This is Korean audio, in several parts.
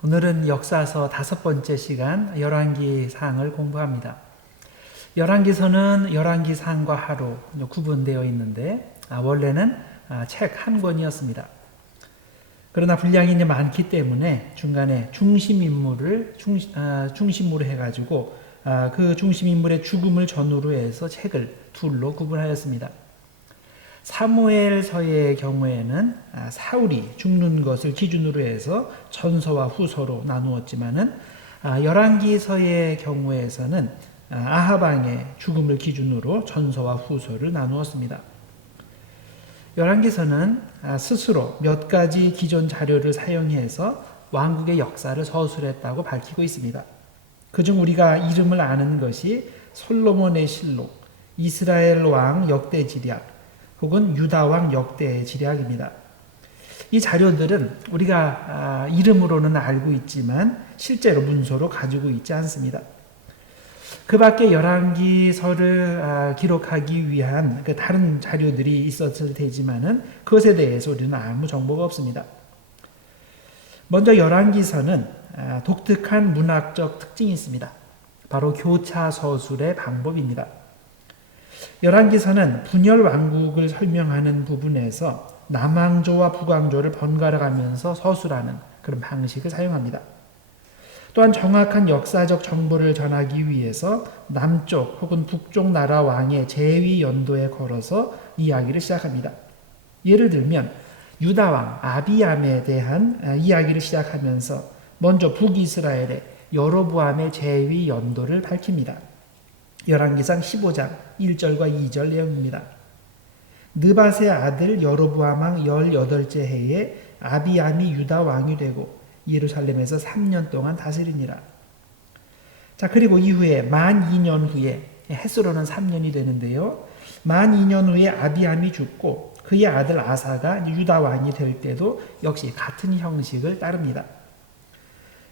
오늘은 역사서 5번째 시간 열왕기상을 공부합니다. 열왕기서는 열왕기상과 하로 구분되어 있는데 원래는 책 한 권이었습니다. 그러나 분량이 이제 많기 때문에 중간에 중심 인물을 중심으로 해가지고 그 중심 인물의 죽음을 전후로 해서 책을 둘로 구분하였습니다. 사무엘서의 경우에는 사울이 죽는 것을 기준으로 해서 전서와 후서로 나누었지만은 열왕기서의 경우에서는 아합 왕의 죽음을 기준으로 전서와 후서를 나누었습니다. 열왕기서는 스스로 몇 가지 기존 자료를 사용해서 왕국의 역사를 서술했다고 밝히고 있습니다. 그중 우리가 이름을 아는 것이 솔로몬의 실록, 이스라엘 왕 역대지략, 혹은 유다왕 역대지략입니다. 이 자료들은 우리가 이름으로는 알고 있지만 실제로 문서로 가지고 있지 않습니다. 그 밖에 열왕기서를 기록하기 위한 다른 자료들이 있었을 테지만은 그것에 대해서 우리는 아무 정보가 없습니다. 먼저 열왕기서는 독특한 문학적 특징이 있습니다. 바로 교차 서술의 방법입니다. 열왕기서는 분열 왕국을 설명하는 부분에서 남왕조와 북왕조를 번갈아 가면서 서술하는 그런 방식을 사용합니다. 또한 정확한 역사적 정보를 전하기 위해서 남쪽 혹은 북쪽 나라 왕의 재위 연도에 걸어서 이야기를 시작합니다. 예를 들면 유다왕 아비암에 대한 이야기를 시작하면서 먼저 북이스라엘의 여로보암의 재위 연도를 밝힙니다. 열왕기상 15장 1절과 2절 내용입니다. 느밧의 아들 여로보암 왕 18째 해에 아비암이 유다 왕이 되고 예루살렘에서 3년 동안 다스리니라. 자, 그리고 이후에 만 2년 후에 햇수로는 3년이 되는데요. 만 2년 후에 아비암이 죽고 그의 아들 아사가 유다 왕이 될 때도 역시 같은 형식을 따릅니다.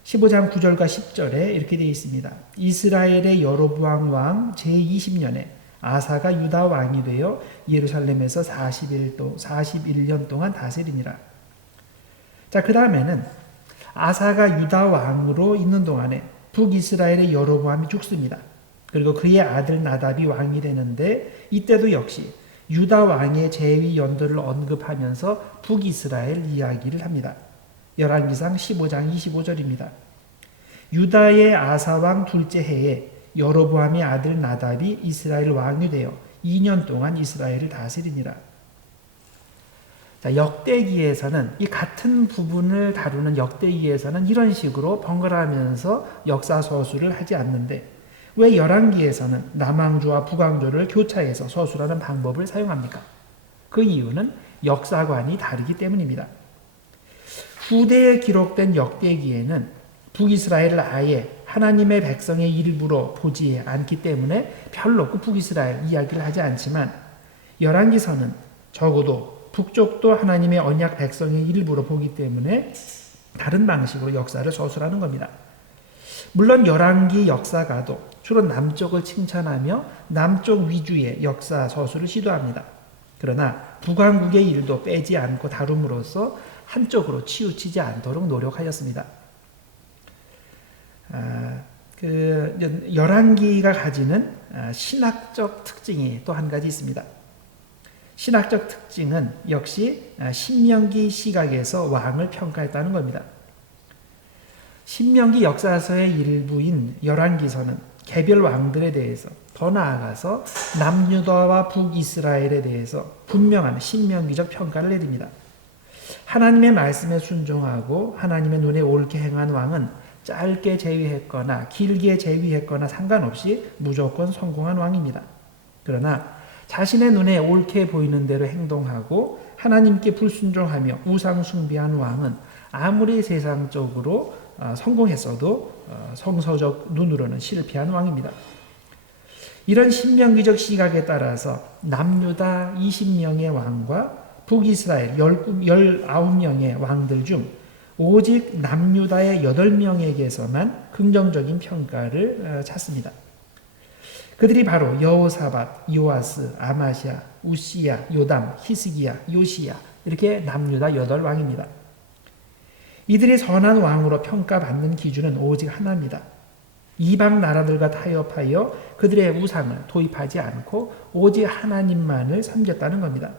15장 9절과 10절에 이렇게 되어 있습니다. 이스라엘의 여로보암 왕 제20년에 아사가 유다 왕이 되어 예루살렘에서 41년 동안 다스리니라. 자, 그 다음에는 아사가 유다 왕으로 있는 동안에 북이스라엘의 여로보암이 죽습니다. 그리고 그의 아들 나답이 왕이 되는데 이때도 역시 유다 왕의 재위 연도를 언급하면서 북이스라엘 이야기를 합니다. 열왕기상 15장 25절입니다. 유다의 아사왕 둘째 해에 여로보암의 아들 나답이 이스라엘 왕이 되어 2년 동안 이스라엘을 다스리니라. 자, 역대기에서는 이 같은 부분을 다루는 역대기에서는 이런 식으로 번갈아가면서 역사 서술을 하지 않는데 왜 열왕기에서는 남왕조와 북왕조를 교차해서 서술하는 방법을 사용합니까? 그 이유는 역사관이 다르기 때문입니다. 후대에 기록된 역대기에는 북이스라엘을 아예 하나님의 백성의 일부로 보지 않기 때문에 별로 그 북이스라엘 이야기를 하지 않지만 열왕기서는 적어도 북쪽도 하나님의 언약 백성의 일부로 보기 때문에 다른 방식으로 역사를 서술하는 겁니다. 물론 열왕기 역사가도 주로 남쪽을 칭찬하며 남쪽 위주의 역사 서술을 시도합니다. 그러나 북왕국의 일도 빼지 않고 다룸으로써 한쪽으로 치우치지 않도록 노력하였습니다. 열왕기가 가지는 신학적 특징이 또 한 가지 있습니다. 신학적 특징은 역시 신명기 시각에서 왕을 평가했다는 겁니다. 신명기 역사서의 일부인 열왕기서는 개별 왕들에 대해서 더 나아가서 남유다와 북이스라엘에 대해서 분명한 신명기적 평가를 내립니다. 하나님의 말씀에 순종하고 하나님의 눈에 옳게 행한 왕은 짧게 재위했거나 길게 재위했거나 상관없이 무조건 성공한 왕입니다. 그러나 자신의 눈에 옳게 보이는 대로 행동하고 하나님께 불순종하며 우상 숭배한 왕은 아무리 세상적으로 성공했어도 성서적 눈으로는 실패한 왕입니다. 이런 신명기적 시각에 따라서 남유다 20명의 왕과 북이스라엘 19명의 왕들 중 오직 남유다의 8명에게서만 긍정적인 평가를 찾습니다. 그들이 바로 여호사밧, 요아스, 아마시아, 우시야, 요담, 히스기야, 요시야 이렇게 남유다 8왕입니다. 이들이 선한 왕으로 평가받는 기준은 오직 하나입니다. 이방 나라들과 타협하여 그들의 우상을 도입하지 않고 오직 하나님만을 섬겼다는 겁니다.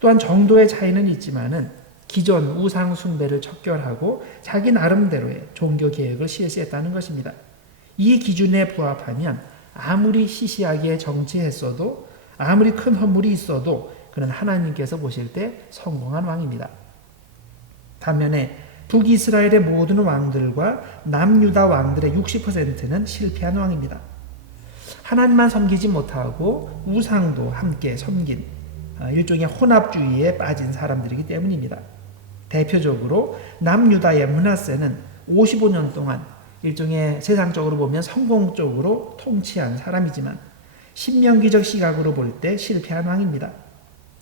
또한 정도의 차이는 있지만은 기존 우상 숭배를 척결하고 자기 나름대로의 종교 계획을 실시했다는 것입니다. 이 기준에 부합하면 아무리 시시하게 정치했어도 아무리 큰 허물이 있어도 그는 하나님께서 보실 때 성공한 왕입니다. 반면에 북이스라엘의 모든 왕들과 남유다 왕들의 60%는 실패한 왕입니다. 하나님만 섬기지 못하고 우상도 함께 섬긴 일종의 혼합주의에 빠진 사람들이기 때문입니다. 대표적으로 남유다의 므낫세는 55년 동안 일종의 세상적으로 보면 성공적으로 통치한 사람이지만 신명기적 시각으로 볼 때 실패한 왕입니다.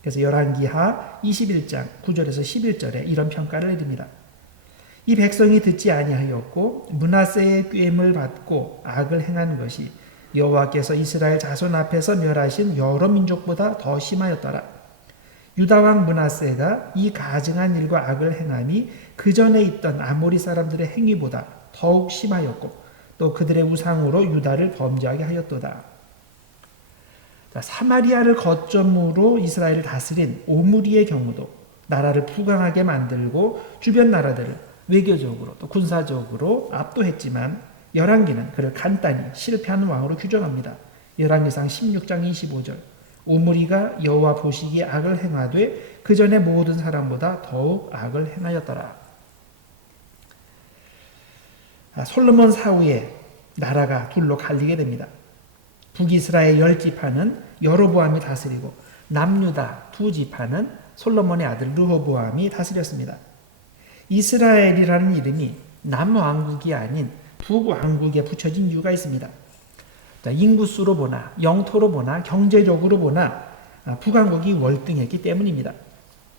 그래서 열왕기하 21장 9절에서 11절에 이런 평가를 내립니다. 이 백성이 듣지 아니하였고 므낫세의 꾀임을 받고 악을 행한 것이 여호와께서 이스라엘 자손 앞에서 멸하신 여러 민족보다 더 심하였더라. 유다 왕 므낫세가 이 가증한 일과 악을 행함이 그 전에 있던 아모리 사람들의 행위보다 더욱 심하였고 또 그들의 우상으로 유다를 범죄하게 하였도다. 사마리아를 거점으로 이스라엘을 다스린 오므리의 경우도 나라를 부강하게 만들고 주변 나라들을 외교적으로 또 군사적으로 압도했지만 열왕기는 그를 간단히 실패한 왕으로 규정합니다. 열왕기상 16장 25절 오므리가 여호와 보시기에 악을 행하되 그 전에 모든 사람보다 더욱 악을 행하였더라. 솔로몬 사후에 나라가 둘로 갈리게 됩니다. 북이스라엘 10지파는 여로보암이 다스리고 남유다 2지파는 솔로몬의 아들 르호보암이 다스렸습니다. 이스라엘이라는 이름이 남왕국이 아닌 북왕국에 붙여진 이유가 있습니다. 인구수로 보나 영토로 보나 경제적으로 보나 북왕국이 월등했기 때문입니다.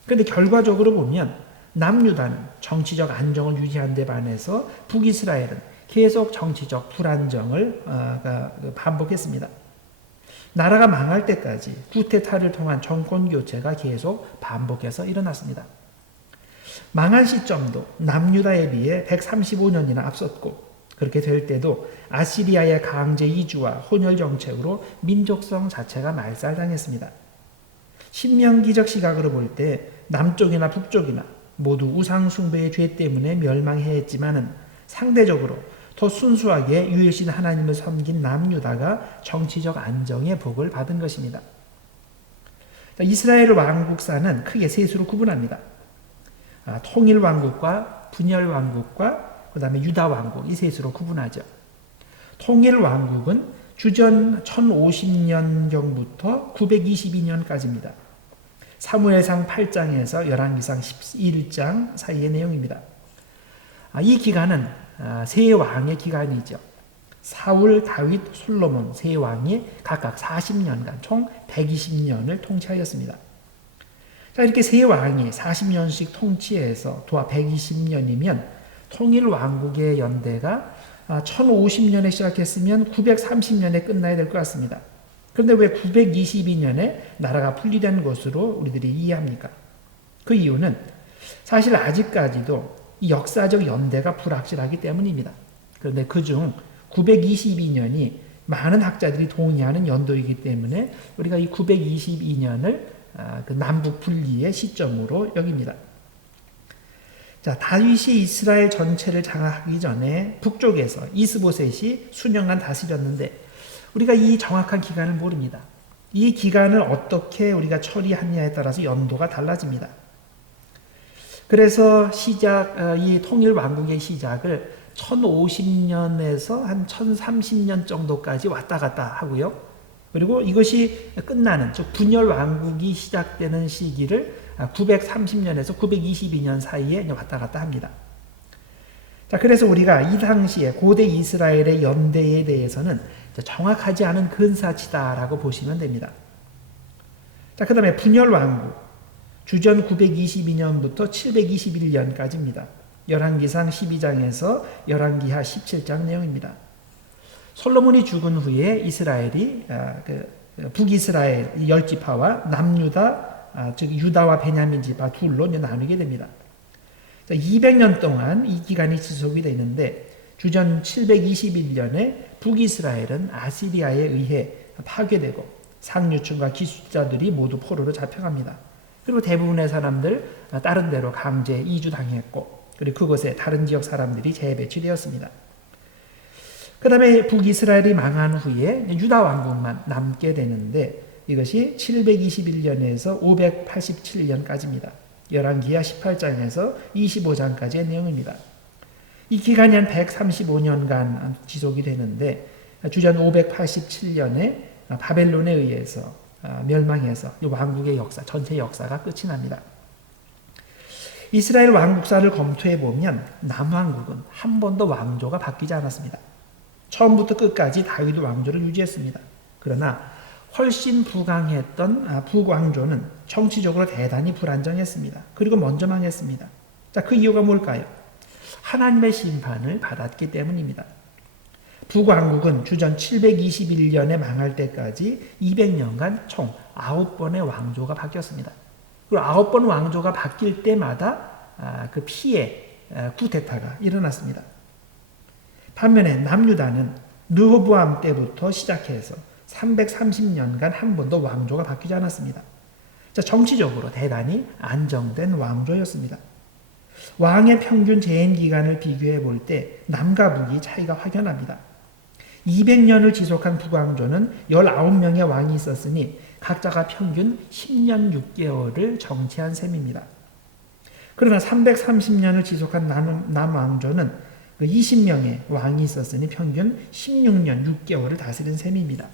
그런데 결과적으로 보면 남유다는 정치적 안정을 유지한 데 반해서 북이스라엘은 계속 정치적 불안정을 반복했습니다. 나라가 망할 때까지 쿠데타를 통한 정권 교체가 계속 반복해서 일어났습니다. 망한 시점도 남유다에 비해 135년이나 앞섰고 그렇게 될 때도 아시리아의 강제 이주와 혼혈 정책으로 민족성 자체가 말살당했습니다. 신명기적 시각으로 볼 때 남쪽이나 북쪽이나 모두 우상 숭배의 죄 때문에 멸망했지만은 상대적으로 더 순수하게 유일신 하나님을 섬긴 남유다가 정치적 안정의 복을 받은 것입니다. 이스라엘 왕국사는 크게 세 수로 구분합니다. 통일왕국과 분열왕국과 그 다음에 유다왕국 이 세 수로 구분하죠. 통일왕국은 주전 1050년경부터 922년까지입니다. 사무엘상 8장에서 열왕기상 11장 사이의 내용입니다. 이 기간은 세 왕의 기간이죠. 사울, 다윗, 솔로몬 세 왕이 각각 40년간 총 120년을 통치하였습니다. 자, 이렇게 세 왕이 40년씩 통치해서 도합 120년이면 통일왕국의 연대가 1050년에 시작했으면 930년에 끝나야 될 것 같습니다. 그런데 왜 922년에 나라가 분리된 것으로 우리들이 이해합니까? 그 이유는 사실 아직까지도 이 역사적 연대가 불확실하기 때문입니다. 그런데 그중 922년이 많은 학자들이 동의하는 연도이기 때문에 우리가 이 922년을 그 남북 분리의 시점으로 여깁니다. 자, 다윗이 이스라엘 전체를 장악하기 전에 북쪽에서 이스보셋이 수년간 다스렸는데 우리가 이 정확한 기간을 모릅니다. 이 기간을 어떻게 우리가 처리하느냐에 따라서 연도가 달라집니다. 그래서 이 통일왕국의 시작을 1050년에서 한 1030년 정도까지 왔다 갔다 하고요. 그리고 이것이 끝나는, 즉 분열왕국이 시작되는 시기를 930년에서 922년 사이에 왔다 갔다 합니다. 자, 그래서 우리가 이 당시에 고대 이스라엘의 연대에 대해서는 정확하지 않은 근사치다라고 보시면 됩니다. 자, 그 다음에 분열왕국. 주전 922년부터 721년까지입니다. 열왕기상 12장에서 열왕기하 17장 내용입니다. 솔로몬이 죽은 후에 이스라엘이 북이스라엘 10지파와 남유다 즉 유다와 베냐민 지파 둘로 나누게 됩니다. 200년 동안 이 기간이 지속이 되는데 주전 721년에 북이스라엘은 아시리아에 의해 파괴되고 상류층과 기술자들이 모두 포로로 잡혀갑니다. 그리고 대부분의 사람들 다른 데로 강제 이주당했고 그리고 그곳에 다른 지역 사람들이 재배치되었습니다. 그 다음에 북이스라엘이 망한 후에 유다 왕국만 남게 되는데 이것이 721년에서 587년까지입니다. 열왕기하 18장에서 25장까지의 내용입니다. 이 기간이 한 135년간 지속이 되는데 주전 587년에 바벨론에 의해서 멸망해서 왕국의 역사, 전체 역사가 끝이 납니다. 이스라엘 왕국사를 검토해 보면 남왕국은 한 번도 왕조가 바뀌지 않았습니다. 처음부터 끝까지 다윗 왕조를 유지했습니다. 그러나 훨씬 부강했던 북왕조는 정치적으로 대단히 불안정했습니다. 그리고 먼저 망했습니다. 자, 그 이유가 뭘까요? 하나님의 심판을 받았기 때문입니다. 북왕국은 주전 721년에 망할 때까지 200년간 총 9번의 왕조가 바뀌었습니다. 그리고 9번 왕조가 바뀔 때마다 그 피해 쿠데타가 일어났습니다. 반면에 남유다는 르호보암 때부터 시작해서 330년간 한 번도 왕조가 바뀌지 않았습니다. 자, 정치적으로 대단히 안정된 왕조였습니다. 왕의 평균 재임 기간을 비교해 볼 때 남과 북이 차이가 확연합니다. 200년을 지속한 북왕조는 19명의 왕이 있었으니 각자가 평균 10년 6개월을 정치한 셈입니다. 그러나 330년을 지속한 남왕조는 20명의 왕이 있었으니 평균 16년 6개월을 다스린 셈입니다.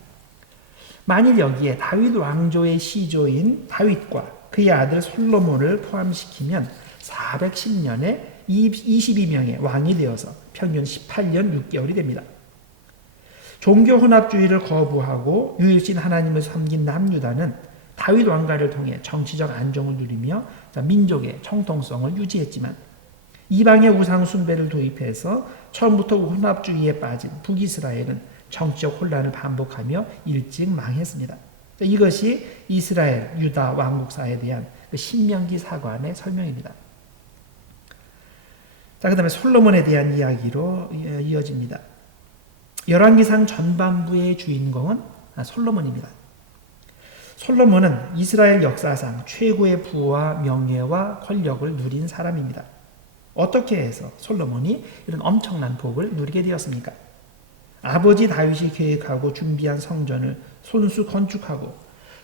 만일 여기에 다윗 왕조의 시조인 다윗과 그의 아들 솔로몬을 포함시키면 410년에 22명의 왕이 되어서 평균 18년 6개월이 됩니다. 종교 혼합주의를 거부하고 유일신 하나님을 섬긴 남유다는 다윗 왕가를 통해 정치적 안정을 누리며 민족의 정통성을 유지했지만 이방의 우상 숭배를 도입해서 처음부터 혼합주의에 빠진 북이스라엘은 정치적 혼란을 반복하며 일찍 망했습니다. 이것이 이스라엘 유다 왕국사에 대한 신명기 사관의 설명입니다. 자, 그 다음에 솔로몬에 대한 이야기로 이어집니다. 열왕기상 전반부의 주인공은 솔로몬입니다. 솔로몬은 이스라엘 역사상 최고의 부와 명예와 권력을 누린 사람입니다. 어떻게 해서 솔로몬이 이런 엄청난 복을 누리게 되었습니까? 아버지 다윗이 계획하고 준비한 성전을 손수 건축하고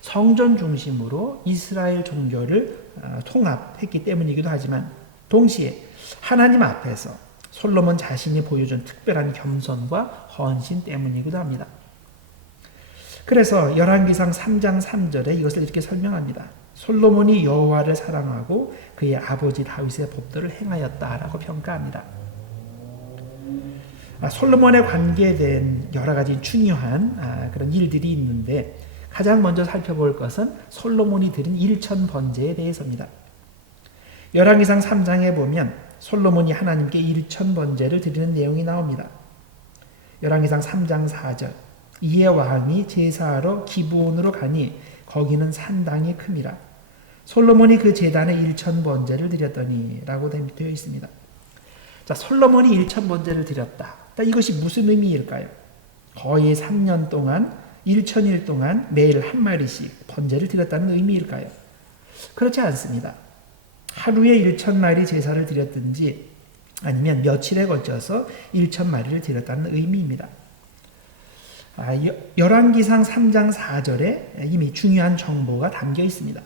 성전 중심으로 이스라엘 종교를 통합했기 때문이기도 하지만 동시에 하나님 앞에서 솔로몬 자신이 보여준 특별한 겸손과 헌신 때문이기도 합니다. 그래서 열왕기상 3장 3절에 이것을 이렇게 설명합니다. 솔로몬이 여호와를 사랑하고 그의 아버지 다윗의 법도를 행하였다라고 평가합니다. 솔로몬에 관계된 여러 가지 중요한 그런 일들이 있는데 가장 먼저 살펴볼 것은 솔로몬이 드린 일천 번제에 대해서입니다. 열왕기상 3장에 보면 솔로몬이 하나님께 일천 번제를 드리는 내용이 나옵니다. 열왕기상 3장 4절 이에 왕이 제사하러 기브온으로 가니 거기는 산당이 큼이라 솔로몬이 그 제단에 일천 번제를 드렸더니 라고 되어 있습니다. 자, 솔로몬이 일천 번제를 드렸다. 이것이 무슨 의미일까요? 거의 3년 동안 1천일 동안 매일 한 마리씩 번제를 드렸다는 의미일까요? 그렇지 않습니다. 하루에 1,000마리 제사를 드렸든지 아니면 며칠에 걸쳐서 1,000마리를 드렸다는 의미입니다. 열왕기상 3장 4절에 이미 중요한 정보가 담겨 있습니다.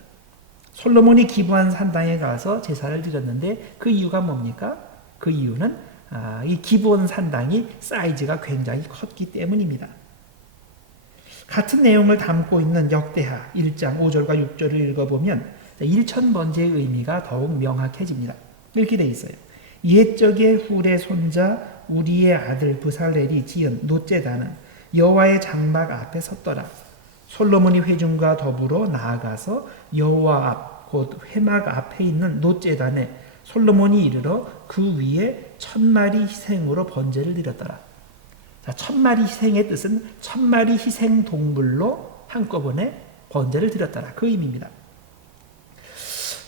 솔로몬이 기브온 산당에 가서 제사를 드렸는데 그 이유가 뭡니까? 그 이유는 이 기브온 산당이 사이즈가 굉장히 컸기 때문입니다. 같은 내용을 담고 있는 역대하 1장 5절과 6절을 읽어보면 일천번제의 의미가 더욱 명확해집니다. 이렇게 돼 있어요. 옛적의 훌의 손자 우리의 아들 브살렐이 지은 놋제단은 여호와의 장막 앞에 섰더라. 솔로몬이 회중과 더불어 나아가서 여호와 앞 곧 회막 앞에 있는 놋제단에 솔로몬이 이르러 그 위에 1,000마리 희생으로 번제를 드렸더라. 자, 1,000마리 희생의 뜻은 1,000마리 희생 동물로 한꺼번에 번제를 드렸더라. 그 의미입니다.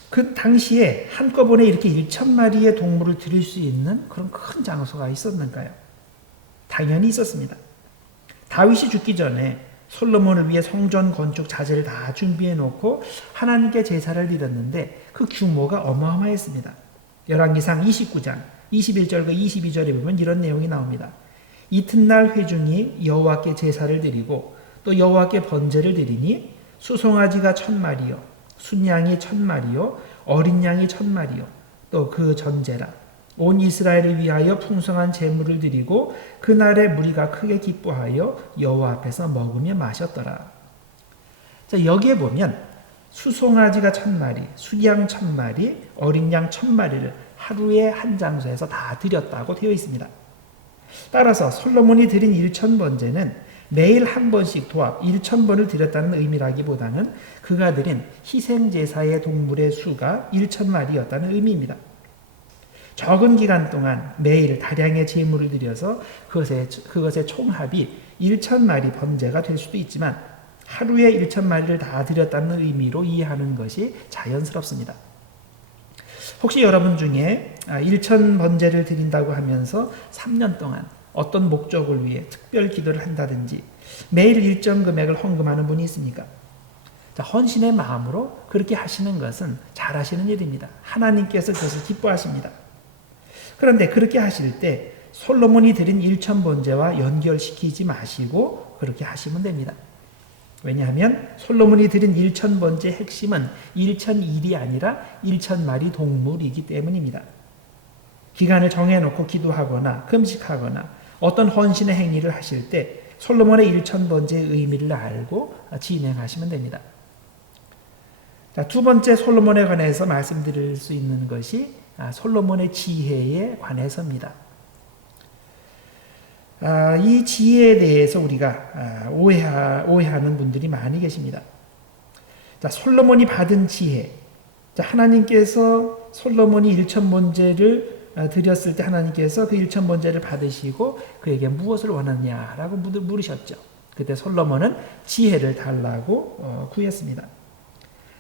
그 당시에 한꺼번에 이렇게 1,000마리의 동물을 들일 수 있는 그런 큰 장소가 있었는가요? 당연히 있었습니다. 다윗이 죽기 전에 솔로몬을 위해 성전 건축 자재를 다 준비해 놓고 하나님께 제사를 드렸는데 그 규모가 어마어마했습니다. 열왕기상 29장 21절과 22절에 보면 이런 내용이 나옵니다. 이튿날 회중이 여호와께 제사를 드리고 또 여호와께 번제를 드리니 수송아지가 1,000마리요 순양이 1,000마리요 어린 양이 1,000마리요 또 그 전제라 온 이스라엘을 위하여 풍성한 제물을 드리고 그날에 무리가 크게 기뻐하여 여호와 앞에서 먹으며 마셨더라. 자, 여기에 보면 수송아지가 1,000마리, 순양 1,000마리, 어린 양 1,000마리를 하루에 한 장소에서 다 드렸다고 되어 있습니다. 따라서 솔로몬이 드린 1,000번제는 매일 한 번씩 도합 1,000번을 드렸다는 의미라기보다는 그가 드린 희생제사의 동물의 수가 1,000마리였다는 의미입니다. 적은 기간 동안 매일 다량의 제물을 드려서 그것의 총합이 1,000마리 번제가 될 수도 있지만 하루에 1,000마리를 다 드렸다는 의미로 이해하는 것이 자연스럽습니다. 혹시 여러분 중에 1,000번제를 드린다고 하면서 3년 동안 어떤 목적을 위해 특별 기도를 한다든지 매일 일정 금액을 헌금하는 분이 있습니까? 자, 헌신의 마음으로 그렇게 하시는 것은 잘하시는 일입니다. 하나님께서 그것을 기뻐하십니다. 그런데 그렇게 하실 때 솔로몬이 드린 1,000번제와 연결시키지 마시고 그렇게 하시면 됩니다. 왜냐하면 솔로몬이 드린 1,000번제의 핵심은 1,001이 아니라 1,000마리 동물이기 때문입니다. 기간을 정해놓고 기도하거나 금식하거나 어떤 헌신의 행위를 하실 때 솔로몬의 1,000번제의 의미를 알고 진행하시면 됩니다. 자, 두 번째 솔로몬에 관해서 말씀드릴 수 있는 것이 솔로몬의 지혜에 관해서입니다. 이 지혜에 대해서 우리가 오해하는 분들이 많이 계십니다. 자, 솔로몬이 받은 지혜. 자, 하나님께서 솔로몬이 1,000번제를 드렸을 때 하나님께서 그 1,000번제를 받으시고 그에게 무엇을 원하냐라고 물으셨죠. 그때 솔로몬은 지혜를 달라고 구했습니다.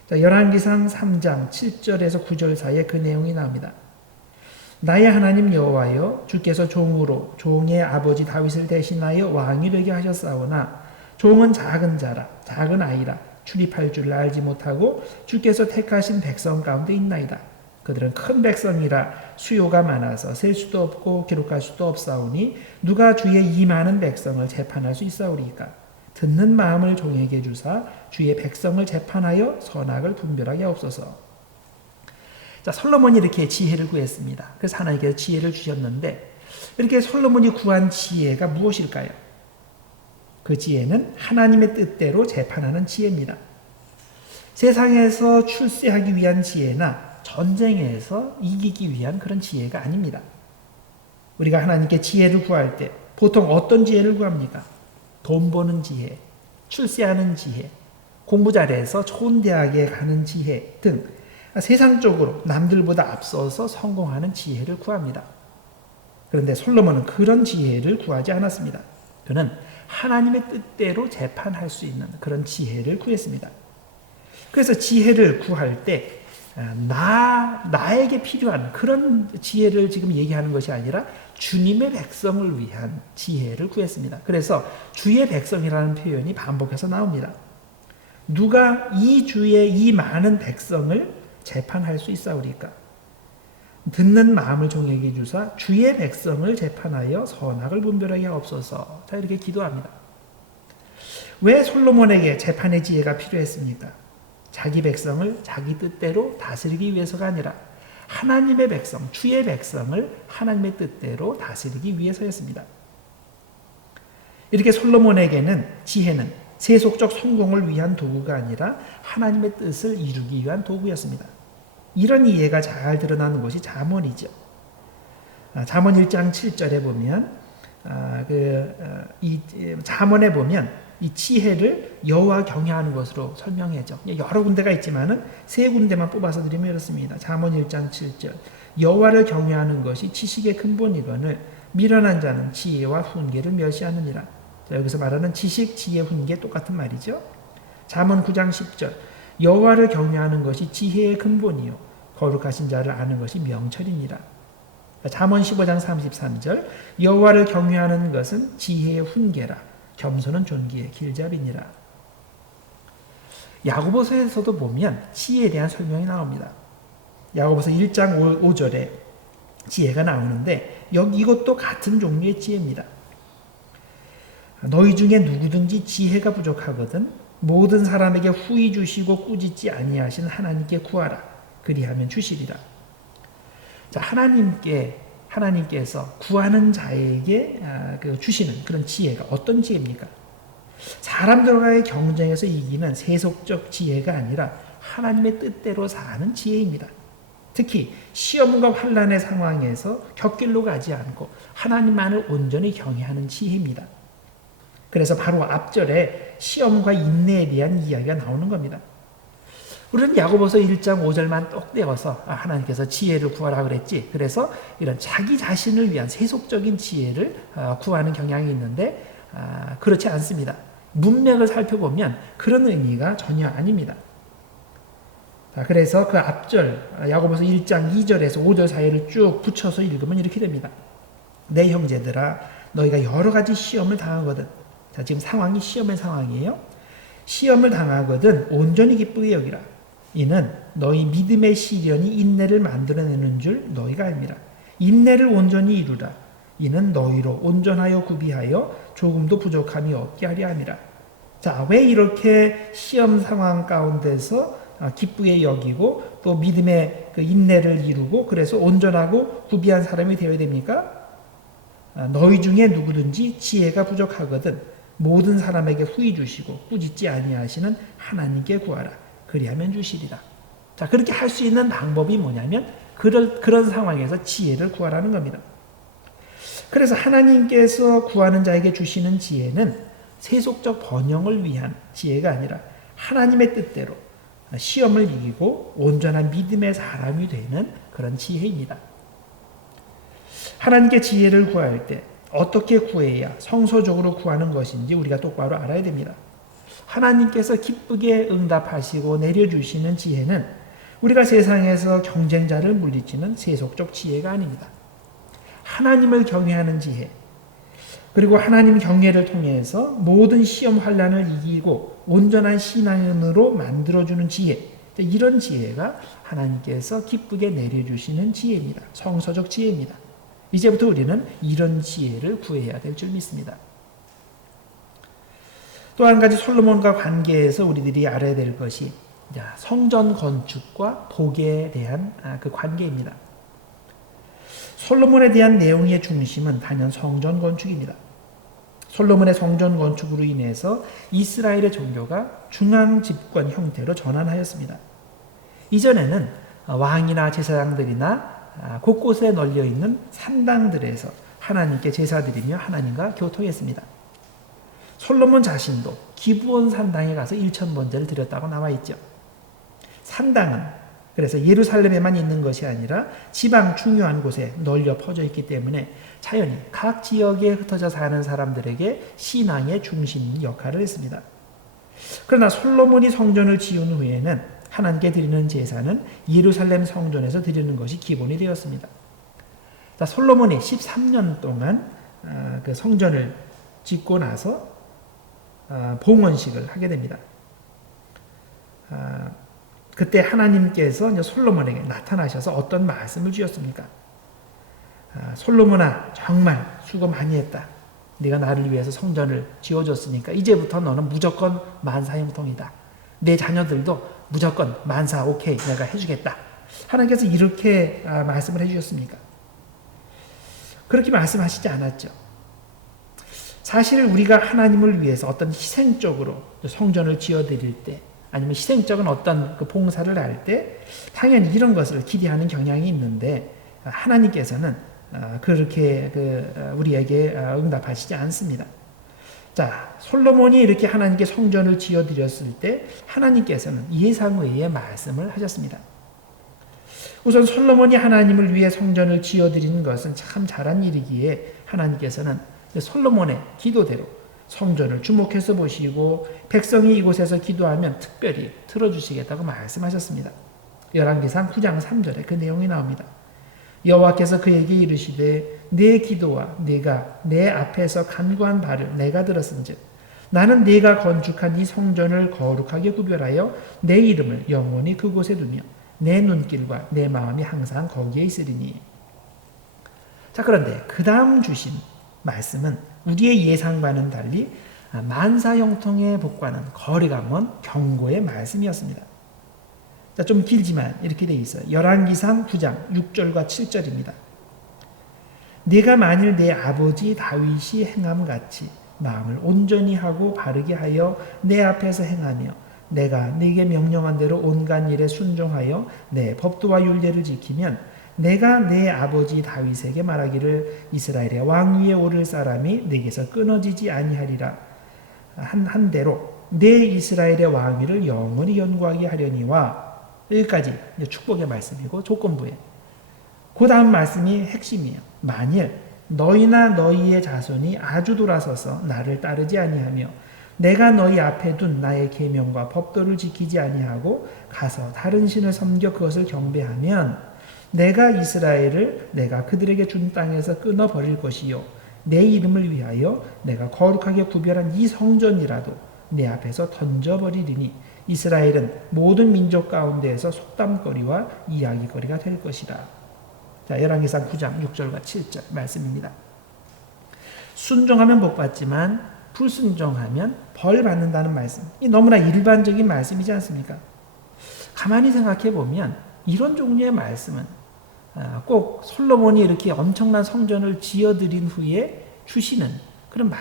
자, 열왕기상 3장 7절에서 9절 사이에 그 내용이 나옵니다. 나의 하나님 여호와여 주께서 종으로 종의 아버지 다윗을 대신하여 왕이 되게 하셨사오나 종은 작은 자라 작은 아이라 출입할 줄을 알지 못하고 주께서 택하신 백성 가운데 있나이다. 그들은 큰 백성이라 수요가 많아서 셀 수도 없고 기록할 수도 없사오니 누가 주의 이 많은 백성을 재판할 수 있사오리까. 듣는 마음을 종에게 주사 주의 백성을 재판하여 선악을 분별하게 하옵소서. 자, 솔로몬이 이렇게 지혜를 구했습니다. 그래서 하나님께서 지혜를 주셨는데 이렇게 솔로몬이 구한 지혜가 무엇일까요? 그 지혜는 하나님의 뜻대로 재판하는 지혜입니다. 세상에서 출세하기 위한 지혜나 전쟁에서 이기기 위한 그런 지혜가 아닙니다. 우리가 하나님께 지혜를 구할 때 보통 어떤 지혜를 구합니까? 돈 버는 지혜, 출세하는 지혜, 공부 잘해서 좋은 대학에 가는 지혜 등 세상적으로 남들보다 앞서서 성공하는 지혜를 구합니다. 그런데 솔로몬은 그런 지혜를 구하지 않았습니다. 그는 하나님의 뜻대로 재판할 수 있는 그런 지혜를 구했습니다. 그래서 지혜를 구할 때 나에게 필요한 그런 지혜를 지금 얘기하는 것이 아니라 주님의 백성을 위한 지혜를 구했습니다. 그래서 주의 백성이라는 표현이 반복해서 나옵니다. 누가 이 주의 이 많은 백성을 재판할 수 있사오리까? 듣는 마음을 종에게 주사 주의 백성을 재판하여 선악을 분별하게 하옵소서. 자, 이렇게 기도합니다. 왜 솔로몬에게 재판의 지혜가 필요했습니까? 자기 백성을 자기 뜻대로 다스리기 위해서가 아니라 하나님의 백성, 주의 백성을 하나님의 뜻대로 다스리기 위해서였습니다. 이렇게 솔로몬에게는 지혜는 세속적 성공을 위한 도구가 아니라 하나님의 뜻을 이루기 위한 도구였습니다. 이런 이해가 잘 드러나는 것이 잠언이죠. 잠언 1장 7절에 보면 이 잠언에 보면 이 지혜를 여호와 경외하는 것으로 설명해죠. 여러 군데가 있지만은 세 군데만 뽑아서 드리면 이렇습니다. 잠언 1장 7절 여호와를 경외하는 것이 지식의 근본이거늘 미련한 자는 지혜와 훈계를 멸시하느니라. 자, 여기서 말하는 지식, 지혜, 훈계 똑같은 말이죠. 잠언 9장 10절 여호와를 경외하는 것이 지혜의 근본이요 거룩하신 자를 아는 것이 명철이니라. 잠언 15장 33절 여호와를 경외하는 것은 지혜의 훈계라 겸손은 존귀의 길잡이니라. 야고보서에서도 보면 지혜에 대한 설명이 나옵니다. 야고보서 1장 5절에 지혜가 나오는데 이것도 같은 종류의 지혜입니다. 너희 중에 누구든지 지혜가 부족하거든 모든 사람에게 후히 주시고 꾸짖지 아니하신 하나님께 구하라 그리하면 주시리라. 자, 하나님께서 구하는 자에게 주시는 그런 지혜가 어떤 지혜입니까? 사람들과의 경쟁에서 이기는 세속적 지혜가 아니라 하나님의 뜻대로 사는 지혜입니다. 특히 시험과 환난의 상황에서 곁길로 가지 않고 하나님만을 온전히 경외하는 지혜입니다. 그래서 바로 앞절에 시험과 인내에 대한 이야기가 나오는 겁니다. 우리는 야고보서 1장 5절만 똑 떼어서 하나님께서 지혜를 구하라 그랬지. 그래서 이런 자기 자신을 위한 세속적인 지혜를 구하는 경향이 있는데 그렇지 않습니다. 문맥을 살펴보면 그런 의미가 전혀 아닙니다. 그래서 그 앞절 야고보서 1장 2절에서 5절 사이를 쭉 붙여서 읽으면 이렇게 됩니다. 내 형제들아 너희가 여러 가지 시험을 당하거든. 자, 지금 상황이 시험의 상황이에요. 시험을 당하거든 온전히 기쁘게 여기라. 이는 너희 믿음의 시련이 인내를 만들어내는 줄 너희가 알미라. 인내를 온전히 이루라. 이는 너희로 온전하여 구비하여 조금도 부족함이 없게 하려 함이라. 자, 왜 이렇게 시험 상황 가운데서 기쁘게 여기고 또 믿음의 그 인내를 이루고 그래서 온전하고 구비한 사람이 되어야 됩니까? 너희 중에 누구든지 지혜가 부족하거든 모든 사람에게 후히 주시고 꾸짖지 아니하시는 하나님께 구하라. 그리하면 주시리라. 자, 그렇게 할 수 있는 방법이 뭐냐면 그런 상황에서 지혜를 구하라는 겁니다. 그래서 하나님께서 구하는 자에게 주시는 지혜는 세속적 번영을 위한 지혜가 아니라 하나님의 뜻대로 시험을 이기고 온전한 믿음의 사람이 되는 그런 지혜입니다. 하나님께 지혜를 구할 때 어떻게 구해야 성서적으로 구하는 것인지 우리가 똑바로 알아야 됩니다. 하나님께서 기쁘게 응답하시고 내려주시는 지혜는 우리가 세상에서 경쟁자를 물리치는 세속적 지혜가 아닙니다. 하나님을 경외하는 지혜, 그리고 하나님 경외를 통해서 모든 시험 환난을 이기고 온전한 신앙으로 만들어주는 지혜, 이런 지혜가 하나님께서 기쁘게 내려주시는 지혜입니다. 성서적 지혜입니다. 이제부터 우리는 이런 지혜를 구해야 될 줄 믿습니다. 또 한 가지 솔로몬과 관계에서 우리들이 알아야 될 것이 성전 건축과 복에 대한 그 관계입니다. 솔로몬에 대한 내용의 중심은 단연 성전 건축입니다. 솔로몬의 성전 건축으로 인해서 이스라엘의 종교가 중앙 집권 형태로 전환하였습니다. 이전에는 왕이나 제사장들이나 곳곳에 널려있는 산당들에서 하나님께 제사드리며 하나님과 교통했습니다. 솔로몬 자신도 기브온 산당에 가서 1000번제를 드렸다고 나와 있죠. 산당은 그래서 예루살렘에만 있는 것이 아니라 지방 중요한 곳에 널려 퍼져 있기 때문에 자연히 각 지역에 흩어져 사는 사람들에게 신앙의 중심 역할을 했습니다. 그러나 솔로몬이 성전을 지은 후에는 하나님께 드리는 제사는 예루살렘 성전에서 드리는 것이 기본이 되었습니다. 자, 솔로몬이 13년 동안 그 성전을 짓고 나서 봉헌식을 하게 됩니다. 그때 하나님께서 솔로몬에게 나타나셔서 어떤 말씀을 주셨습니까? 솔로몬아, 정말 수고 많이 했다. 네가 나를 위해서 성전을 지어줬으니까 이제부터 너는 무조건 만사형통이다. 내 자녀들도 무조건 만사 오케이 내가 해주겠다. 하나님께서 이렇게 말씀을 해주셨습니까? 그렇게 말씀하시지 않았죠. 사실 우리가 하나님을 위해서 어떤 희생적으로 성전을 지어드릴 때 아니면 희생적인 어떤 그 봉사를 할 때 당연히 이런 것을 기대하는 경향이 있는데 하나님께서는 그렇게 우리에게 응답하시지 않습니다. 자, 솔로몬이 이렇게 하나님께 성전을 지어드렸을 때 하나님께서는 예상외의 말씀을 하셨습니다. 우선 솔로몬이 하나님을 위해 성전을 지어드리는 것은 참 잘한 일이기에 하나님께서는 솔로몬의 기도대로 성전을 주목해서 보시고 백성이 이곳에서 기도하면 특별히 들어주시겠다고 말씀하셨습니다. 열왕기상 9장 3절에 그 내용이 나옵니다. 여호와께서 그에게 이르시되 내 기도와 네가 내 앞에서 간구한 바를 내가 들었은즉 나는 네가 건축한 이 성전을 거룩하게 구별하여 내 이름을 영원히 그곳에 두며 내 눈길과 내 마음이 항상 거기에 있으리니. 자, 그런데 그 다음 주신 말씀은 우리의 예상과는 달리 만사형통의 복과는 거리가 먼 경고의 말씀이었습니다. 자, 좀 길지만 이렇게 되어 있어요. 열왕기상 9장 6절과 7절입니다. 네가 만일 내 아버지 다윗이 행함같이 마음을 온전히 하고 바르게 하여 내 앞에서 행하며 내가 네게 명령한 대로 온갖 일에 순종하여 내 법도와 율례를 지키면 내가 내 아버지 다윗에게 말하기를 이스라엘의 왕 위에 오를 사람이 내게서 끊어지지 아니하리라 한 대로 내 이스라엘의 왕위를 영원히 연구하게 하려니와. 여기까지 축복의 말씀이고 조건부에 그 다음 말씀이 핵심이에요. 만일 너희나 너희의 자손이 아주 돌아서서 나를 따르지 아니하며 내가 너희 앞에 둔 나의 계명과 법도를 지키지 아니하고 가서 다른 신을 섬겨 그것을 경배하면 내가 이스라엘을 내가 그들에게 준 땅에서 끊어버릴 것이요 내 이름을 위하여 내가 거룩하게 구별한 이 성전이라도 내 앞에서 던져버리리니 이스라엘은 모든 민족 가운데에서 속담거리와 이야기거리가 될 것이다. 자, 열왕기상 9장 6절과 7절 말씀입니다. 순종하면 복받지만 불순종하면 벌 받는다는 말씀. 이 너무나 일반적인 말씀이지 않습니까? 가만히 생각해 보면 이런 종류의 말씀은 꼭 솔로몬이 이렇게 엄청난 성전을 지어드린 후에 주시는 그런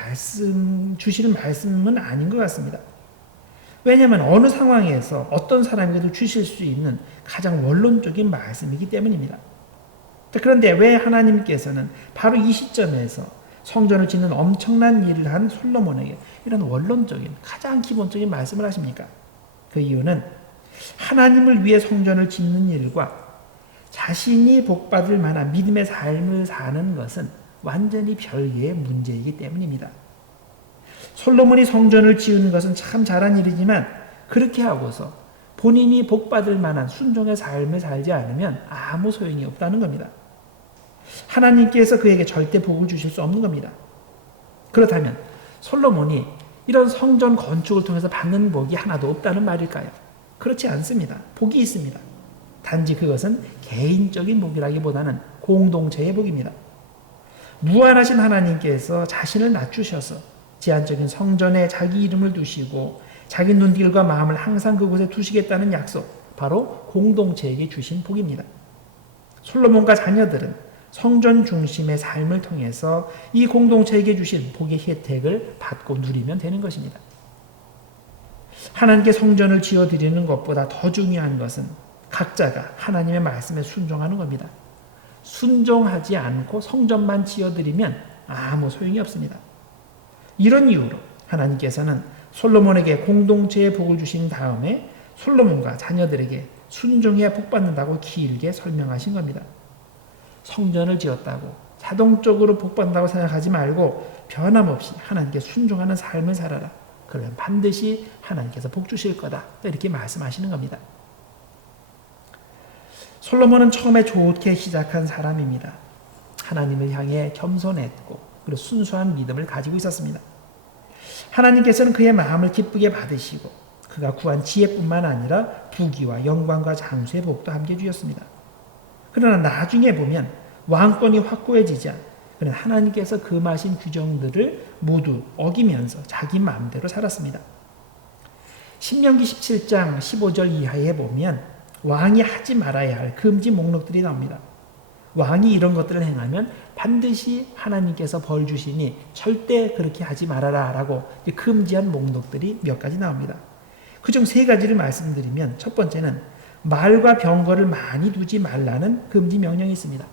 주시는 말씀은 아닌 것 같습니다. 왜냐하면 어느 상황에서 어떤 사람에게도 주실 수 있는 가장 원론적인 말씀이기 때문입니다. 그런데 왜 하나님께서는 바로 이 시점에서 성전을 짓는 엄청난 일을 한 솔로몬에게 이런 원론적인 가장 기본적인 말씀을 하십니까? 그 이유는 하나님을 위해 성전을 짓는 일과 자신이 복받을 만한 믿음의 삶을 사는 것은 완전히 별개의 문제이기 때문입니다. 솔로몬이 성전을 지은 것은 참 잘한 일이지만 그렇게 하고서 본인이 복받을 만한 순종의 삶을 살지 않으면 아무 소용이 없다는 겁니다. 하나님께서 그에게 절대 복을 주실 수 없는 겁니다. 그렇다면 솔로몬이 이런 성전 건축을 통해서 받는 복이 하나도 없다는 말일까요? 그렇지 않습니다. 복이 있습니다. 단지 그것은 개인적인 복이라기보다는 공동체의 복입니다. 무한하신 하나님께서 자신을 낮추셔서 제한적인 성전에 자기 이름을 두시고 자기 눈길과 마음을 항상 그곳에 두시겠다는 약속, 바로 공동체에게 주신 복입니다. 솔로몬과 자녀들은 성전 중심의 삶을 통해서 이 공동체에게 주신 복의 혜택을 받고 누리면 되는 것입니다. 하나님께 성전을 지어드리는 것보다 더 중요한 것은 각자가 하나님의 말씀에 순종하는 겁니다. 순종하지 않고 성전만 지어드리면 아무 소용이 없습니다. 이런 이유로 하나님께서는 솔로몬에게 공동체의 복을 주신 다음에 솔로몬과 자녀들에게 순종해야 복받는다고 길게 설명하신 겁니다. 성전을 지었다고 자동적으로 복받는다고 생각하지 말고 변함없이 하나님께 순종하는 삶을 살아라. 그러면 반드시 하나님께서 복 주실 거다. 이렇게 말씀하시는 겁니다. 솔로몬은 처음에 좋게 시작한 사람입니다. 하나님을 향해 겸손했고 그리고 순수한 믿음을 가지고 있었습니다. 하나님께서는 그의 마음을 기쁘게 받으시고 그가 구한 지혜뿐만 아니라 부귀와 영광과 장수의 복도 함께 주셨습니다. 그러나 나중에 보면 왕권이 확고해지자 그는 하나님께서 금하신 규정들을 모두 어기면서 자기 마음대로 살았습니다. 신명기 17장 15절 이하에 보면 왕이 하지 말아야 할 금지 목록들이 나옵니다. 왕이 이런 것들을 행하면 반드시 하나님께서 벌 주시니 절대 그렇게 하지 말아라 라고 금지한 목록들이 몇 가지 나옵니다. 그중 세 가지를 말씀드리면 첫 번째는 말과 병거를 많이 두지 말라는 금지 명령이 있습니다.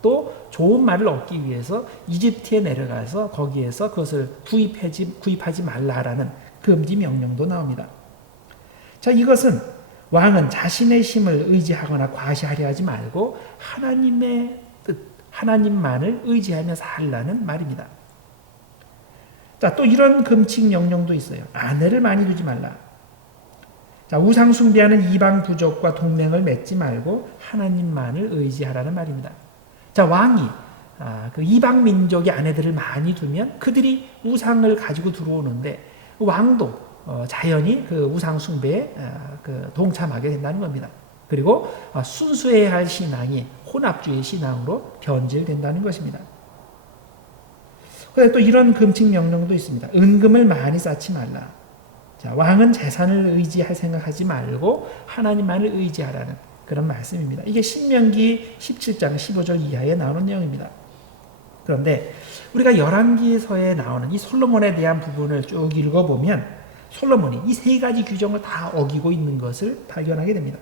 또 좋은 말을 얻기 위해서 이집트에 내려가서 거기에서 그것을 구입하지 말라라는 금지 명령도 나옵니다. 자, 이것은 왕은 자신의 힘을 의지하거나 과시하려 하지 말고 하나님의 뜻, 하나님만을 의지하며 살라는 말입니다. 자, 또 이런 금칙 명령도 있어요. 아내를 많이 두지 말라. 자, 우상 숭배하는 이방 부족과 동맹을 맺지 말고 하나님만을 의지하라는 말입니다. 자, 왕이 그 이방 민족의 아내들을 많이 두면 그들이 우상을 가지고 들어오는데 왕도 자연히 그 우상 숭배에 동참하게 된다는 겁니다. 그리고 순수해야 할 신앙이 혼합주의 신앙으로 변질된다는 것입니다. 그런데 또 이런 금칙 명령도 있습니다. 은금을 많이 쌓지 말라. 자, 왕은 재산을 의지할 생각하지 말고 하나님만을 의지하라는 그런 말씀입니다. 이게 신명기 17장 15절 이하에 나오는 내용입니다. 그런데 우리가 열왕기서에 나오는 이 솔로몬에 대한 부분을 쭉 읽어보면 솔로몬이 이 세 가지 규정을 다 어기고 있는 것을 발견하게 됩니다.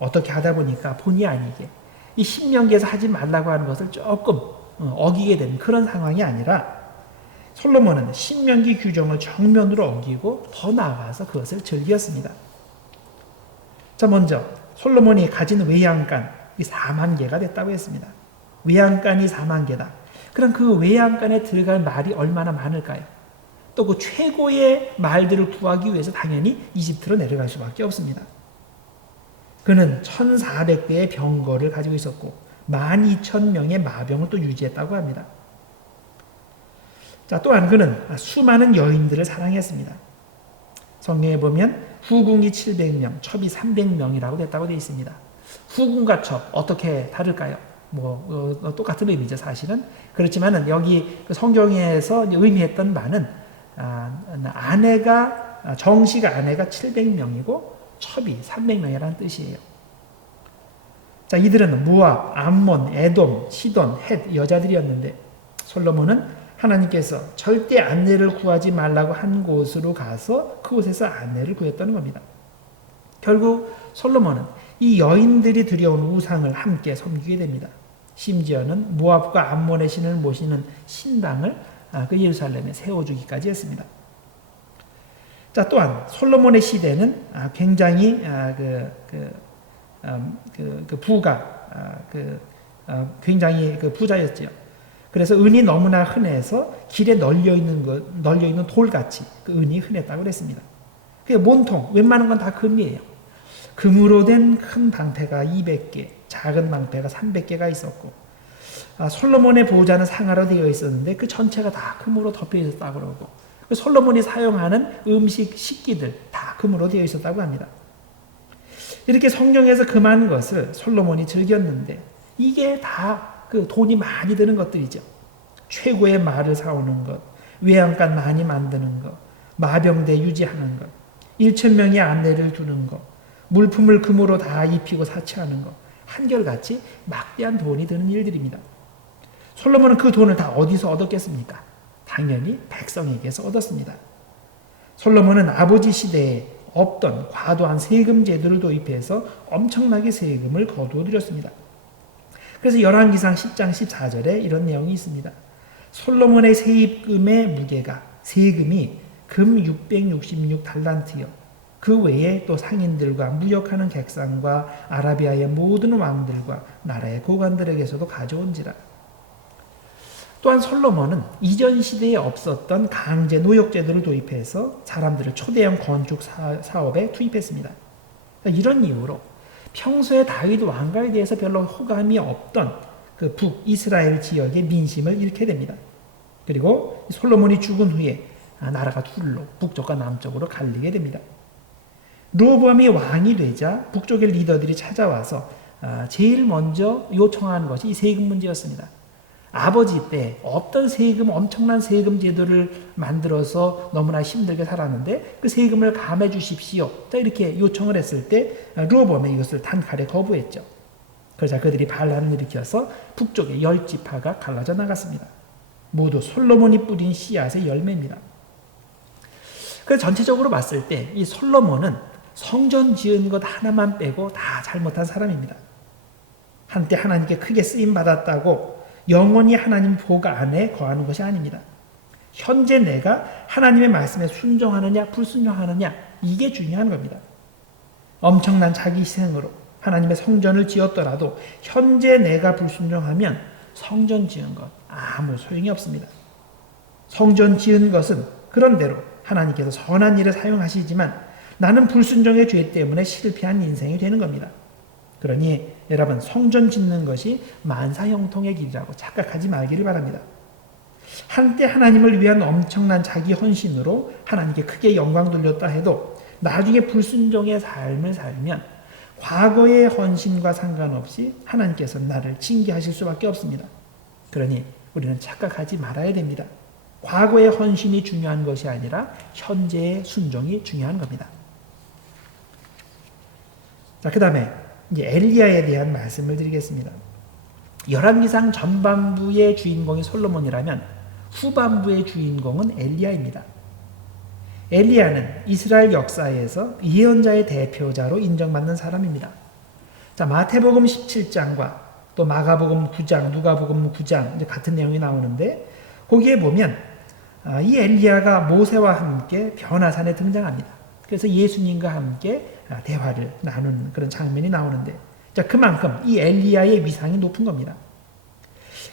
어떻게 하다 보니까 본의 아니게 이 신명기에서 하지 말라고 하는 것을 조금 어기게 된 그런 상황이 아니라 솔로몬은 신명기 규정을 정면으로 어기고 더 나아가서 그것을 즐겼습니다. 자, 먼저 솔로몬이 가진 외양간 이 4만 개가 됐다고 했습니다. 외양간이 4만 개다. 그럼 그 외양간에 들어갈 말이 얼마나 많을까요? 또 그 최고의 말들을 구하기 위해서 당연히 이집트로 내려갈 수밖에 없습니다. 그는 1400대의 병거를 가지고 있었고 12,000명의 마병을 또 유지했다고 합니다. 자, 또한 그는 수많은 여인들을 사랑했습니다. 성경에 보면 후궁이 700명, 첩이 300명이라고 됐다고 되어 있습니다. 후궁과 첩 어떻게 다를까요? 똑같은 의미죠, 사실은. 그렇지만은 여기 성경에서 의미했던 바는 정식 아내가 700명이고 첩이 300명이라는 뜻이에요. 자, 이들은 모압, 암몬, 에돔, 시돈, 헷 여자들이었는데 솔로몬은 하나님께서 절대 아내를 구하지 말라고 한 곳으로 가서 그곳에서 아내를 구했다는 겁니다. 결국 솔로몬은 이 여인들이 들여온 우상을 함께 섬기게 됩니다. 심지어는 모압과 암몬의 신을 모시는 신당을 그 예루살렘에 세워주기까지 했습니다. 자, 또한 솔로몬의 시대는 굉장히 굉장히 부자였죠. 그래서 은이 너무나 흔해서 길에 널려 있는 돌같이 그 은이 흔했다고 그랬습니다. 그 몸통 웬만한 건 다 금이에요. 금으로 된 큰 방패가 200개, 작은 방패가 300개가 있었고 솔로몬의 보좌는 상하로 되어 있었는데 그 전체가 다 금으로 덮여 있었다고 그러고 솔로몬이 사용하는 음식 식기들 다 금으로 되어 있었다고 합니다. 이렇게 성경에서 금한 것을 솔로몬이 즐겼는데 이게 다 그 돈이 많이 드는 것들이죠. 최고의 말을 사오는 것, 외양간 많이 만드는 것, 마병대 유지하는 것, 1,000명의 아내를 두는 것, 물품을 금으로 다 입히고 사치하는 것, 한결같이 막대한 돈이 드는 일들입니다. 솔로몬은 그 돈을 다 어디서 얻었겠습니까? 당연히 백성에게서 얻었습니다. 솔로몬은 아버지 시대에 없던 과도한 세금 제도를 도입해서 엄청나게 세금을 거두어 들였습니다. 그래서 열왕기상 10장 14절에 이런 내용이 있습니다. 솔로몬의 세입금의 무게가 세금이 금 666달란트요. 그 외에 또 상인들과 무역하는 객상과 아라비아의 모든 왕들과 나라의 고관들에게서도 가져온지라. 또한 솔로몬은 이전 시대에 없었던 강제 노역제도를 도입해서 사람들을 초대형 건축 사업에 투입했습니다. 이런 이유로 평소에 다윗 왕가에 대해서 별로 호감이 없던 그 북이스라엘 지역의 민심을 잃게 됩니다. 그리고 솔로몬이 죽은 후에 나라가 둘로 북쪽과 남쪽으로 갈리게 됩니다. 르호보암이 왕이 되자 북쪽의 리더들이 찾아와서 제일 먼저 요청한 것이 이 세금 문제였습니다. 아버지 때 없던 세금, 엄청난 세금 제도를 만들어서 너무나 힘들게 살았는데 그 세금을 감해 주십시오. 자, 이렇게 요청을 했을 때 르호보암이 이것을 단칼에 거부했죠. 그러자 그들이 반란을 일으켜서 북쪽의 10지파가 갈라져 나갔습니다. 모두 솔로몬이 뿌린 씨앗의 열매입니다. 그래서 전체적으로 봤을 때 이 솔로몬은 성전 지은 것 하나만 빼고 다 잘못한 사람입니다. 한때 하나님께 크게 쓰임 받았다고 영원히 하나님 복 안에 거하는 것이 아닙니다. 현재 내가 하나님의 말씀에 순종하느냐 불순종하느냐 이게 중요한 겁니다. 엄청난 자기 희생으로 하나님의 성전을 지었더라도 현재 내가 불순종하면 성전 지은 것 아무 소용이 없습니다. 성전 지은 것은 그런대로 하나님께서 선한 일에 사용하시지만 나는 불순종의 죄 때문에 실패한 인생이 되는 겁니다. 그러니 여러분 성전 짓는 것이 만사형통의 길이라고 착각하지 말기를 바랍니다. 한때 하나님을 위한 엄청난 자기 헌신으로 하나님께 크게 영광 돌렸다 해도 나중에 불순종의 삶을 살면 과거의 헌신과 상관없이 하나님께서 나를 징계하실 수밖에 없습니다. 그러니 우리는 착각하지 말아야 됩니다. 과거의 헌신이 중요한 것이 아니라 현재의 순종이 중요한 겁니다. 자, 그 다음에 이제 엘리야에 대한 말씀을 드리겠습니다. 열왕기상 전반부의 주인공이 솔로몬이라면 후반부의 주인공은 엘리야입니다. 엘리야는 이스라엘 역사에서 예언자의 대표자로 인정받는 사람입니다. 자, 마태복음 17장과 또 마가복음 9장, 누가복음 9장 같은 내용이 나오는데 거기에 보면 이 엘리야가 모세와 함께 변화산에 등장합니다. 그래서 예수님과 함께 대화를 나누는 그런 장면이 나오는데 자, 그만큼 이 엘리야의 위상이 높은 겁니다.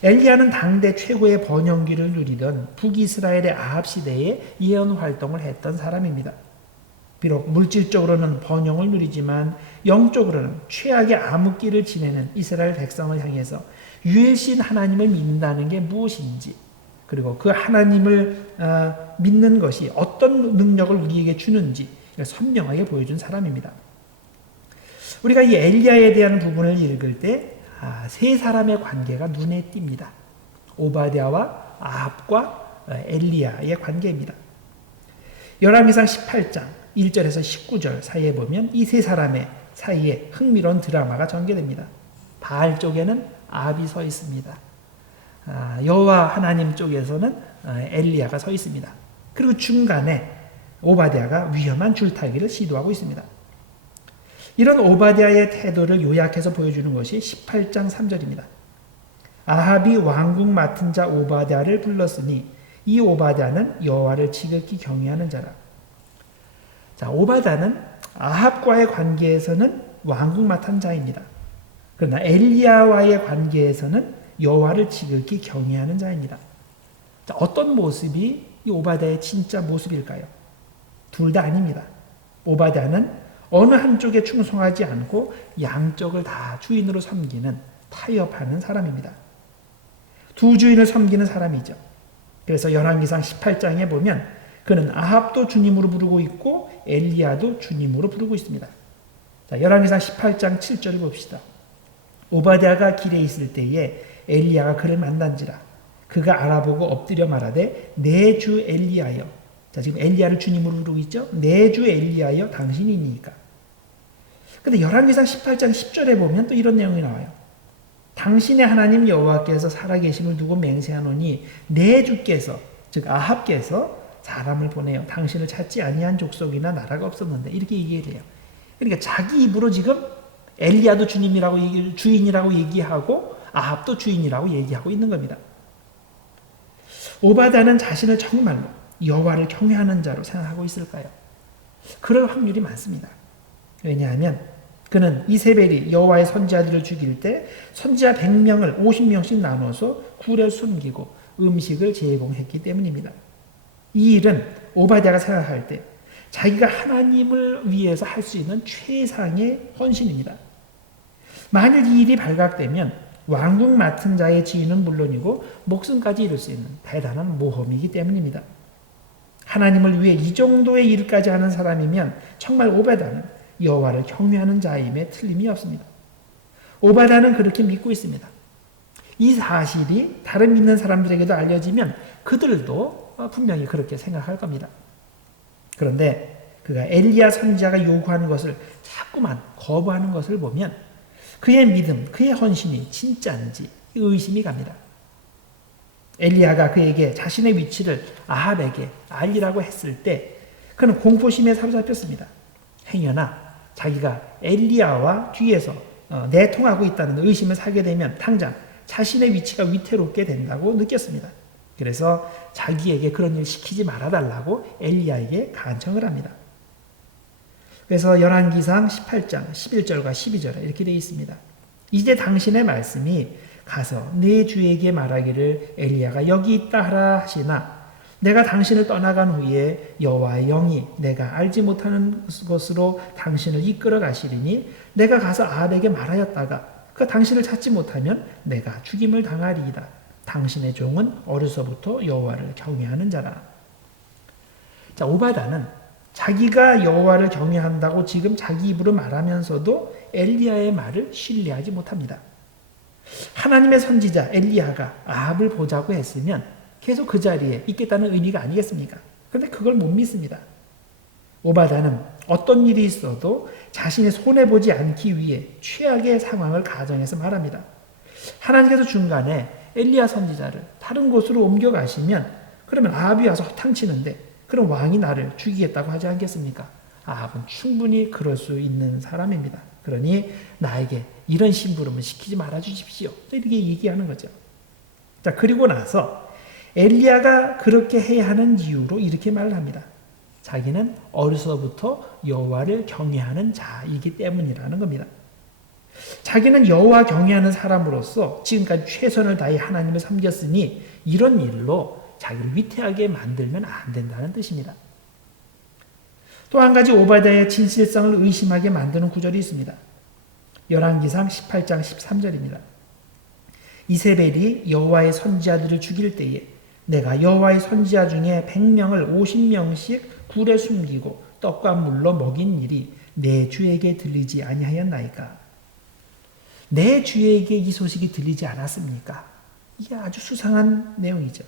엘리야는 당대 최고의 번영기를 누리던 북이스라엘의 아합 시대에 예언 활동을 했던 사람입니다. 비록 물질적으로는 번영을 누리지만 영적으로는 최악의 암흑기를 지내는 이스라엘 백성을 향해서 유일신 하나님을 믿는다는 게 무엇인지 그리고 그 하나님을 믿는 것이 어떤 능력을 우리에게 주는지 선명하게 보여준 사람입니다. 우리가 이 엘리야에 대한 부분을 읽을 때 세 사람의 관계가 눈에 띕니다. 오바댜와 아합과 엘리야의 관계입니다. 열왕기상 18장 1절에서 19절 사이에 보면 이 세 사람의 사이에 흥미로운 드라마가 전개됩니다. 바알 쪽에는 아합이 서 있습니다. 여호와 하나님 쪽에서는 엘리야가 서 있습니다. 그리고 중간에 오바댜가 위험한 줄타기를 시도하고 있습니다. 이런 오바댜의 태도를 요약해서 보여주는 것이 18장 3절입니다. 아합이 왕궁 맡은 자 오바댜를 불렀으니 이 오바댜는 여호와를 지극히 경외하는 자라. 자, 오바댜는 아합과의 관계에서는 왕궁 맡은 자입니다. 그러나 엘리야와의 관계에서는 여호와를 지극히 경외하는 자입니다. 자, 어떤 모습이 이 오바댜의 진짜 모습일까요? 둘 다 아닙니다. 오바댜는 어느 한쪽에 충성하지 않고 양쪽을 다 주인으로 섬기는 타협하는 사람입니다. 두 주인을 섬기는 사람이죠. 그래서 열왕기상 18장에 보면 그는 아합도 주님으로 부르고 있고 엘리야도 주님으로 부르고 있습니다. 자, 열왕기상 18장 7절을 봅시다. 오바댜가 길에 있을 때에 엘리야가 그를 만난지라 그가 알아보고 엎드려 말하되 내 주 엘리야여. 자, 지금 엘리야를 주님으로 부르고 있죠. 내 주 엘리야여 당신이니까. 근데 열왕기상 18장 10절에 보면 또 이런 내용이 나와요. 당신의 하나님 여호와께서 살아계심을 두고 맹세하노니 내 주께서 즉 아합께서 사람을 보내어 당신을 찾지 아니한 족속이나 나라가 없었는데 이렇게 얘기해요. 그러니까 자기 입으로 지금 엘리야도 주인이라고 얘기하고 아합도 주인이라고 얘기하고 있는 겁니다. 오바댜는 자신을 정말로 여호와를 경외하는 자로 생각하고 있을까요? 그럴 확률이 많습니다. 왜냐하면 그는 이세벨이 여호와의 선지자들을 죽일 때 선지자 100명을 50명씩 나눠서 굴에 숨기고 음식을 제공했기 때문입니다. 이 일은 오바댜가 생각할 때 자기가 하나님을 위해서 할 수 있는 최상의 헌신입니다. 만일 이 일이 발각되면 왕궁 맡은 자의 지위는 물론이고 목숨까지 잃을 수 있는 대단한 모험이기 때문입니다. 하나님을 위해 이 정도의 일까지 하는 사람이면 정말 오바댜는 여호와를 경외하는 자임에 틀림이 없습니다. 오바댜는 그렇게 믿고 있습니다. 이 사실이 다른 믿는 사람들에게도 알려지면 그들도 분명히 그렇게 생각할 겁니다. 그런데 그가 엘리야 선지자가 요구하는 것을 자꾸만 거부하는 것을 보면 그의 믿음, 그의 헌신이 진짜인지 의심이 갑니다. 엘리야가 그에게 자신의 위치를 아합에게 알리라고 했을 때 그는 공포심에 사로잡혔습니다. 행여나 자기가 엘리야와 뒤에서 내통하고 있다는 의심을 사게 되면 당장 자신의 위치가 위태롭게 된다고 느꼈습니다. 그래서 자기에게 그런 일 시키지 말아달라고 엘리야에게 간청을 합니다. 그래서 열왕기상 18장 11절과 12절에 이렇게 되어 있습니다. 이제 당신의 말씀이 가서 내 주에게 말하기를 엘리야가 여기 있다 하라 하시나 내가 당신을 떠나간 후에 여호와의 영이 내가 알지 못하는 것으로 당신을 이끌어 가시리니 내가 가서 아합에게 말하였다가 그 당신을 찾지 못하면 내가 죽임을 당하리이다. 당신의 종은 어려서부터 여호와를 경외하는 자라. 자, 오바다는 자기가 여호와를 경외한다고 지금 자기 입으로 말하면서도 엘리야의 말을 신뢰하지 못합니다. 하나님의 선지자 엘리야가 아합을 보자고 했으면 계속 그 자리에 있겠다는 의미가 아니겠습니까? 그런데 그걸 못 믿습니다. 오바다는 어떤 일이 있어도 자신이 손해보지 않기 위해 최악의 상황을 가정해서 말합니다. 하나님께서 중간에 엘리야 선지자를 다른 곳으로 옮겨가시면 그러면 아합이 와서 허탕치는데 그럼 왕이 나를 죽이겠다고 하지 않겠습니까? 아합은 충분히 그럴 수 있는 사람입니다. 그러니 나에게 이런 심부름을 시키지 말아 주십시오. 이렇게 얘기하는 거죠. 자, 그리고 나서 엘리야가 그렇게 해야 하는 이유로 이렇게 말을 합니다. 자기는 어려서부터 여호와를 경외하는 자이기 때문이라는 겁니다. 자기는 여호와 경외하는 사람으로서 지금까지 최선을 다해 하나님을 섬겼으니 이런 일로 자기를 위태하게 만들면 안 된다는 뜻입니다. 또 한 가지 오바댜의 진실성을 의심하게 만드는 구절이 있습니다. 열왕기상 18장 13절입니다. 이세벨이 여호와의 선지자들을 죽일 때에 내가 여호와의 선지자 중에 100명을 50명씩 굴에 숨기고 떡과 물로 먹인 일이 내 주에게 들리지 아니하였나이까. 내 주에게 이 소식이 들리지 않았습니까? 이게 아주 수상한 내용이죠.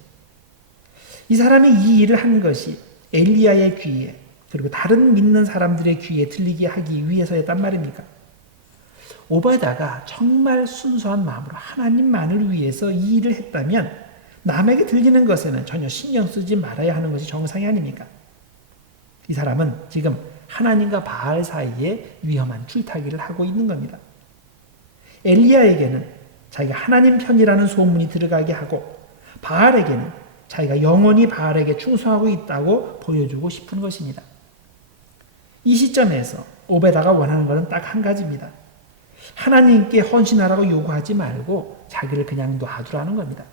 이 사람이 이 일을 한 것이 엘리야의 귀에 그리고 다른 믿는 사람들의 귀에 들리게 하기 위해서였단 말입니까? 오바다가 정말 순수한 마음으로 하나님만을 위해서 이 일을 했다면 남에게 들리는 것에는 전혀 신경 쓰지 말아야 하는 것이 정상이 아닙니까? 이 사람은 지금 하나님과 바알 사이에 위험한 줄타기를 하고 있는 겁니다. 엘리야에게는 자기가 하나님 편이라는 소문이 들어가게 하고 바알에게는 자기가 영원히 바알에게 충성하고 있다고 보여주고 싶은 것입니다. 이 시점에서 오베다가 원하는 것은 딱 한 가지입니다. 하나님께 헌신하라고 요구하지 말고 자기를 그냥 놔두라는 겁니다.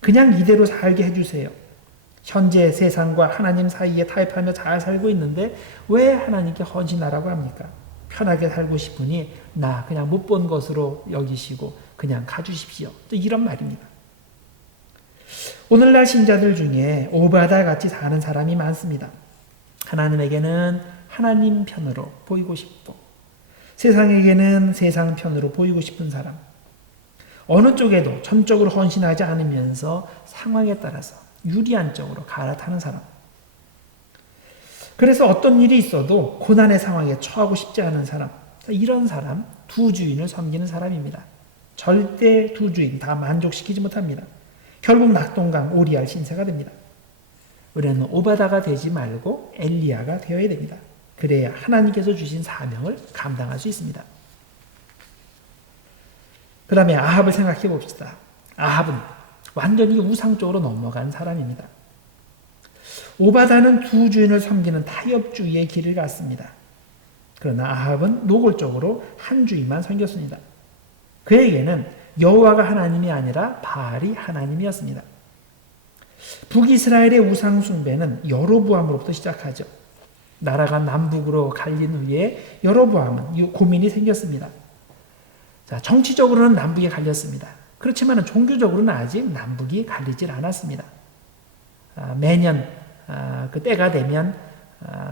그냥 이대로 살게 해주세요. 현재 세상과 하나님 사이에 타협하며 잘 살고 있는데 왜 하나님께 헌신하라고 합니까? 편하게 살고 싶으니 나 그냥 못 본 것으로 여기시고 그냥 가주십시오. 또 이런 말입니다. 오늘날 신자들 중에 오바다 같이 사는 사람이 많습니다. 하나님에게는 하나님 편으로 보이고 싶고 세상에게는 세상 편으로 보이고 싶은 사람. 어느 쪽에도 전적으로 헌신하지 않으면서 상황에 따라서 유리한 쪽으로 갈아타는 사람. 그래서 어떤 일이 있어도 고난의 상황에 처하고 싶지 않은 사람. 이런 사람, 두 주인을 섬기는 사람입니다. 절대 두 주인 다 만족시키지 못합니다. 결국 낙동강 오리알 신세가 됩니다. 우리는 오바다가 되지 말고 엘리야가 되어야 됩니다. 그래야 하나님께서 주신 사명을 감당할 수 있습니다. 그 다음에 아합을 생각해 봅시다. 아합은 완전히 우상 쪽으로 넘어간 사람입니다. 오바다는 두 주인을 섬기는 타협주의의 길을 갔습니다. 그러나 아합은 노골적으로 한 주인만 섬겼습니다. 그에게는 여호와가 하나님이 아니라 바알이 하나님이었습니다. 북이스라엘의 우상 숭배는 여로보암으로부터 시작하죠. 나라가 남북으로 갈린 후에 여로보암은 고민이 생겼습니다. 자, 정치적으로는 남북이 갈렸습니다. 그렇지만 종교적으로는 아직 남북이 갈리질 않았습니다. 매년 그 때가 되면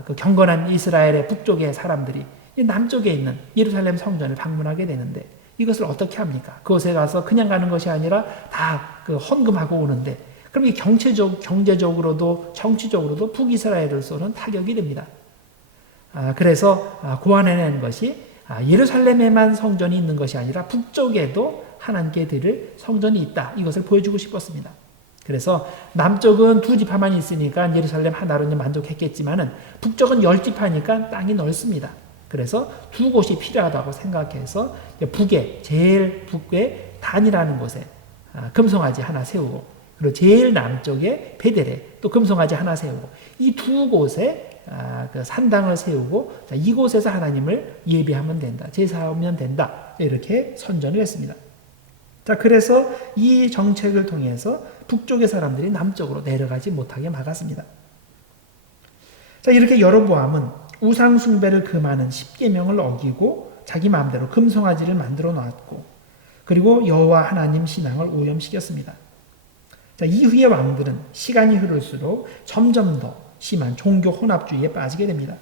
그 경건한 이스라엘의 북쪽의 사람들이 남쪽에 있는 예루살렘 성전을 방문하게 되는데 이것을 어떻게 합니까? 그곳에 가서 그냥 가는 것이 아니라 다 그 헌금하고 오는데 그럼 이 경제적으로도 정치적으로도 북이스라엘로서는 타격이 됩니다. 그래서 고안해낸 것이 예루살렘에만 성전이 있는 것이 아니라 북쪽에도 하나님께 드릴 성전이 있다. 이것을 보여주고 싶었습니다. 그래서 남쪽은 두 지파만 있으니까 예루살렘 하나로 만족했겠지만은 북쪽은 10지파니까 땅이 넓습니다. 그래서 두 곳이 필요하다고 생각해서 제일 북의 단이라는 곳에 금송아지 하나 세우고 그리고 제일 남쪽에 베델에 또 금송아지 하나 세우고 이 두 곳에 그 산당을 세우고 이곳에서 하나님을 예배하면 된다. 제사하면 된다. 이렇게 선전을 했습니다. 자, 그래서 이 정책을 통해서 북쪽의 사람들이 남쪽으로 내려가지 못하게 막았습니다. 자, 이렇게 여로보암은 우상 숭배를 금하는 10계명을 어기고 자기 마음대로 금송아지를 만들어 놨고, 그리고 여호와 하나님 신앙을 오염시켰습니다. 자, 이후의 왕들은 시간이 흐를수록 점점 더 심한 종교 혼합주의에 빠지게 됩니다.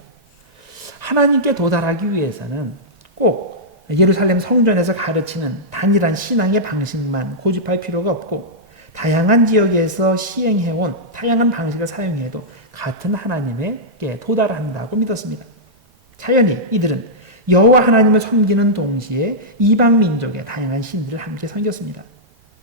하나님께 도달하기 위해서는 꼭 예루살렘 성전에서 가르치는 단일한 신앙의 방식만 고집할 필요가 없고, 다양한 지역에서 시행해온 다양한 방식을 사용해도 같은 하나님에게 도달한다고 믿었습니다. 자연히 이들은 여호와 하나님을 섬기는 동시에 이방 민족의 다양한 신들을 함께 섬겼습니다.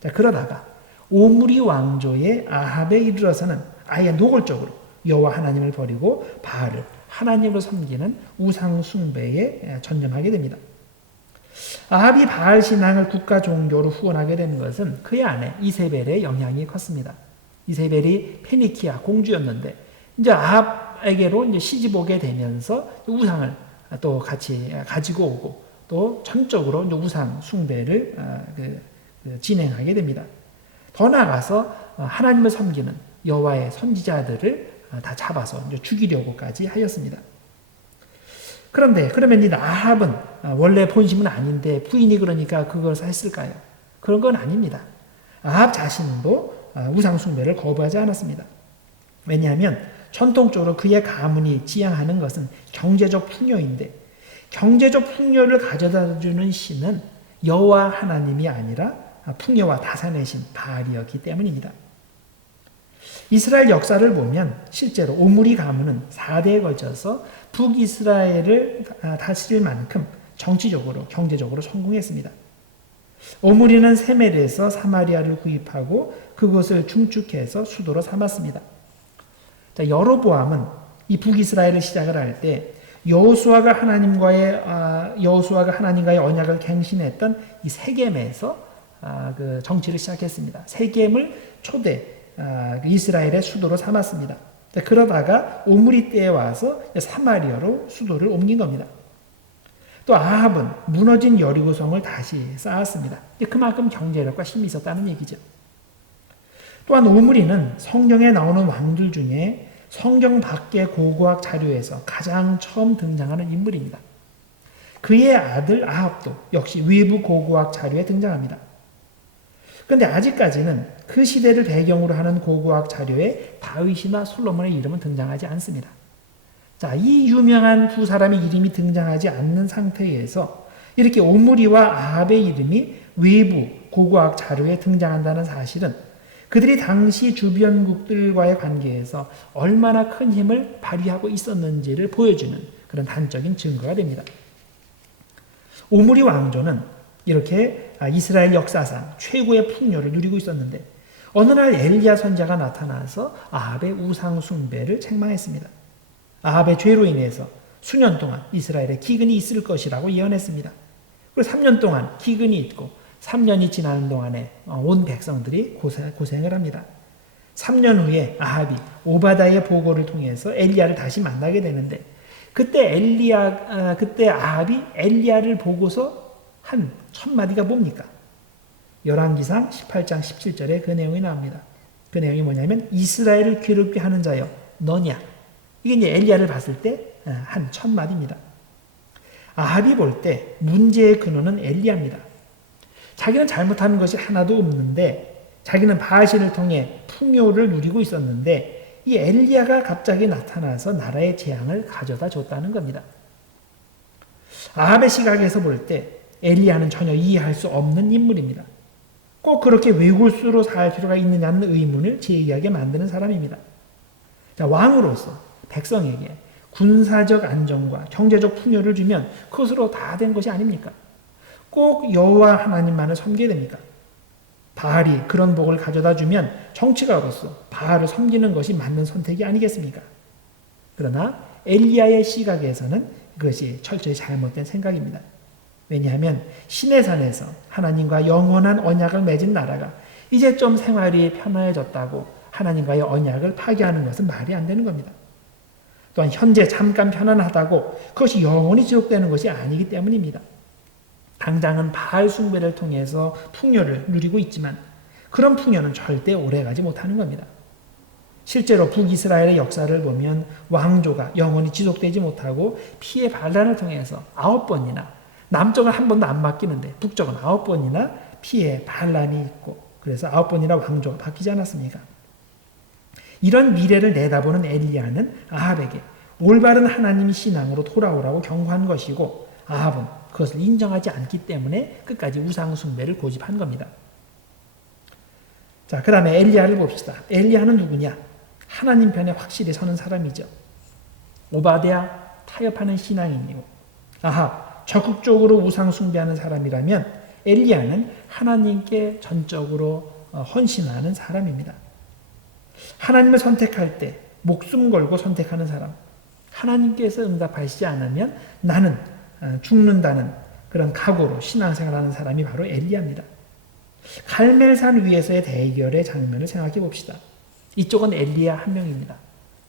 자, 그러다가 오므리 왕조의 아합에 이르러서는 아예 노골적으로 여호와 하나님을 버리고 바알을 하나님으로 섬기는 우상 숭배에 전념하게 됩니다. 아합이 바알 신앙을 국가 종교로 후원하게 된 것은 그의 아내 이세벨의 영향이 컸습니다. 이세벨이 페니키아 공주였는데 이제 아합에게로 이제 시집 오게 되면서 우상을 또 같이 가지고 오고 또 전적으로 이제 우상 숭배를 진행하게 됩니다. 더 나아가서 하나님을 섬기는 여호와의 선지자들을 다 잡아서 이제 죽이려고까지 하였습니다. 그러면 이 아합은 원래 본심은 아닌데 부인이 그러니까 그것을 했을까요? 그런 건 아닙니다. 아합 자신도 우상 숭배를 거부하지 않았습니다. 왜냐하면 전통적으로 그의 가문이 지향하는 것은 경제적 풍요인데, 경제적 풍요를 가져다주는 신은 여호와 하나님이 아니라 풍요와 다산의 신 바알이었기 때문입니다. 이스라엘 역사를 보면 실제로 오므리 가문은 4대에 걸쳐서 북이스라엘을 다스릴 만큼 정치적으로 경제적으로 성공했습니다. 오므리는 세멜에서 사마리아를 구입하고 그곳을 중축해서 수도로 삼았습니다. 자, 여로보암은 이 북이스라엘을 시작을 할 때 여호수아가 하나님과의 언약을 갱신했던 이 세겜에서 그 정치를 시작했습니다. 세겜을 초대 이스라엘의 수도로 삼았습니다. 그러다가 오므리 때에 와서 사마리아로 수도를 옮긴 겁니다. 또 아합은 무너진 여리고성을 다시 쌓았습니다. 그만큼 경제력과 힘이 있었다는 얘기죠. 또한 오므리는 성경에 나오는 왕들 중에 성경 밖의 고고학 자료에서 가장 처음 등장하는 인물입니다. 그의 아들 아합도 역시 외부 고고학 자료에 등장합니다. 그런데 아직까지는 그 시대를 배경으로 하는 고고학 자료에 다윗이나 솔로몬의 이름은 등장하지 않습니다. 자, 이 유명한 두 사람의 이름이 등장하지 않는 상태에서 이렇게 오므리와 아합의 이름이 외부 고고학 자료에 등장한다는 사실은 그들이 당시 주변국들과의 관계에서 얼마나 큰 힘을 발휘하고 있었는지를 보여주는 그런 단적인 증거가 됩니다. 오므리 왕조는 이렇게 이스라엘 역사상 최고의 풍요를 누리고 있었는데 어느 날 엘리야 선지자가 나타나서 아합의 우상 숭배를 책망했습니다. 아합의 죄로 인해서 수년 동안 이스라엘에 기근이 있을 것이라고 예언했습니다. 그리고 3년 동안 기근이 있고 3년이 지나는 동안에 온 백성들이 고생을 합니다. 3년 후에 아합이 오바다의 보고를 통해서 엘리야를 다시 만나게 되는데 그때 아합이 엘리야를 보고서 한 첫 마디가 뭡니까? 열왕기상 18장 17절에 그 내용이 나옵니다. 그 내용이 뭐냐면 이스라엘을 괴롭게 하는 자여 너냐? 이게 이제 엘리야를 봤을 때 한 첫 마디입니다. 아합이 볼 때 문제의 근원은 엘리야입니다. 자기는 잘못한 것이 하나도 없는데 자기는 바알신을 통해 풍요를 누리고 있었는데 이 엘리야가 갑자기 나타나서 나라의 재앙을 가져다 줬다는 겁니다. 아합의 시각에서 볼 때 엘리야는 전혀 이해할 수 없는 인물입니다. 꼭 그렇게 외골수로 살 필요가 있느냐는 의문을 제기하게 만드는 사람입니다. 자, 왕으로서 백성에게 군사적 안정과 경제적 풍요를 주면 그것으로 다 된 것이 아닙니까? 꼭 여호와 하나님만을 섬겨야 됩니까? 바알이 그런 복을 가져다 주면 정치가로서 바알을 섬기는 것이 맞는 선택이 아니겠습니까? 그러나 엘리야의 시각에서는 그것이 철저히 잘못된 생각입니다. 왜냐하면 신의 산에서 하나님과 영원한 언약을 맺은 나라가 이제 좀 생활이 편해졌다고 하나님과의 언약을 파괴하는 것은 말이 안 되는 겁니다. 또한 현재 잠깐 편안하다고 그것이 영원히 지속되는 것이 아니기 때문입니다. 당장은 바알 숭배를 통해서 풍요를 누리고 있지만 그런 풍요는 절대 오래가지 못하는 겁니다. 실제로 북이스라엘의 역사를 보면 왕조가 영원히 지속되지 못하고 피해 반란을 통해서 9번이나, 남쪽은 한 번도 안 바뀌는데 북쪽은 9번이나 피해 반란이 있고, 그래서 9번이나 왕조가 바뀌지 않았습니까? 이런 미래를 내다보는 엘리야는 아합에게 올바른 하나님의 신앙으로 돌아오라고 경고한 것이고, 아합은 그것을 인정하지 않기 때문에 끝까지 우상 숭배를 고집한 겁니다. 자, 그 다음에 엘리야를 봅시다. 엘리야는 누구냐? 하나님 편에 확실히 서는 사람이죠. 오바댜 타협하는 신앙인이고, 아합 적극적으로 우상 숭배하는 사람이라면 엘리야는 하나님께 전적으로 헌신하는 사람입니다. 하나님을 선택할 때 목숨 걸고 선택하는 사람, 하나님께서 응답하시지 않으면 나는 죽는다는 그런 각오로 신앙생활하는 사람이 바로 엘리야입니다. 갈멜산 위에서의 대결의 장면을 생각해 봅시다. 이쪽은 엘리야 한 명입니다.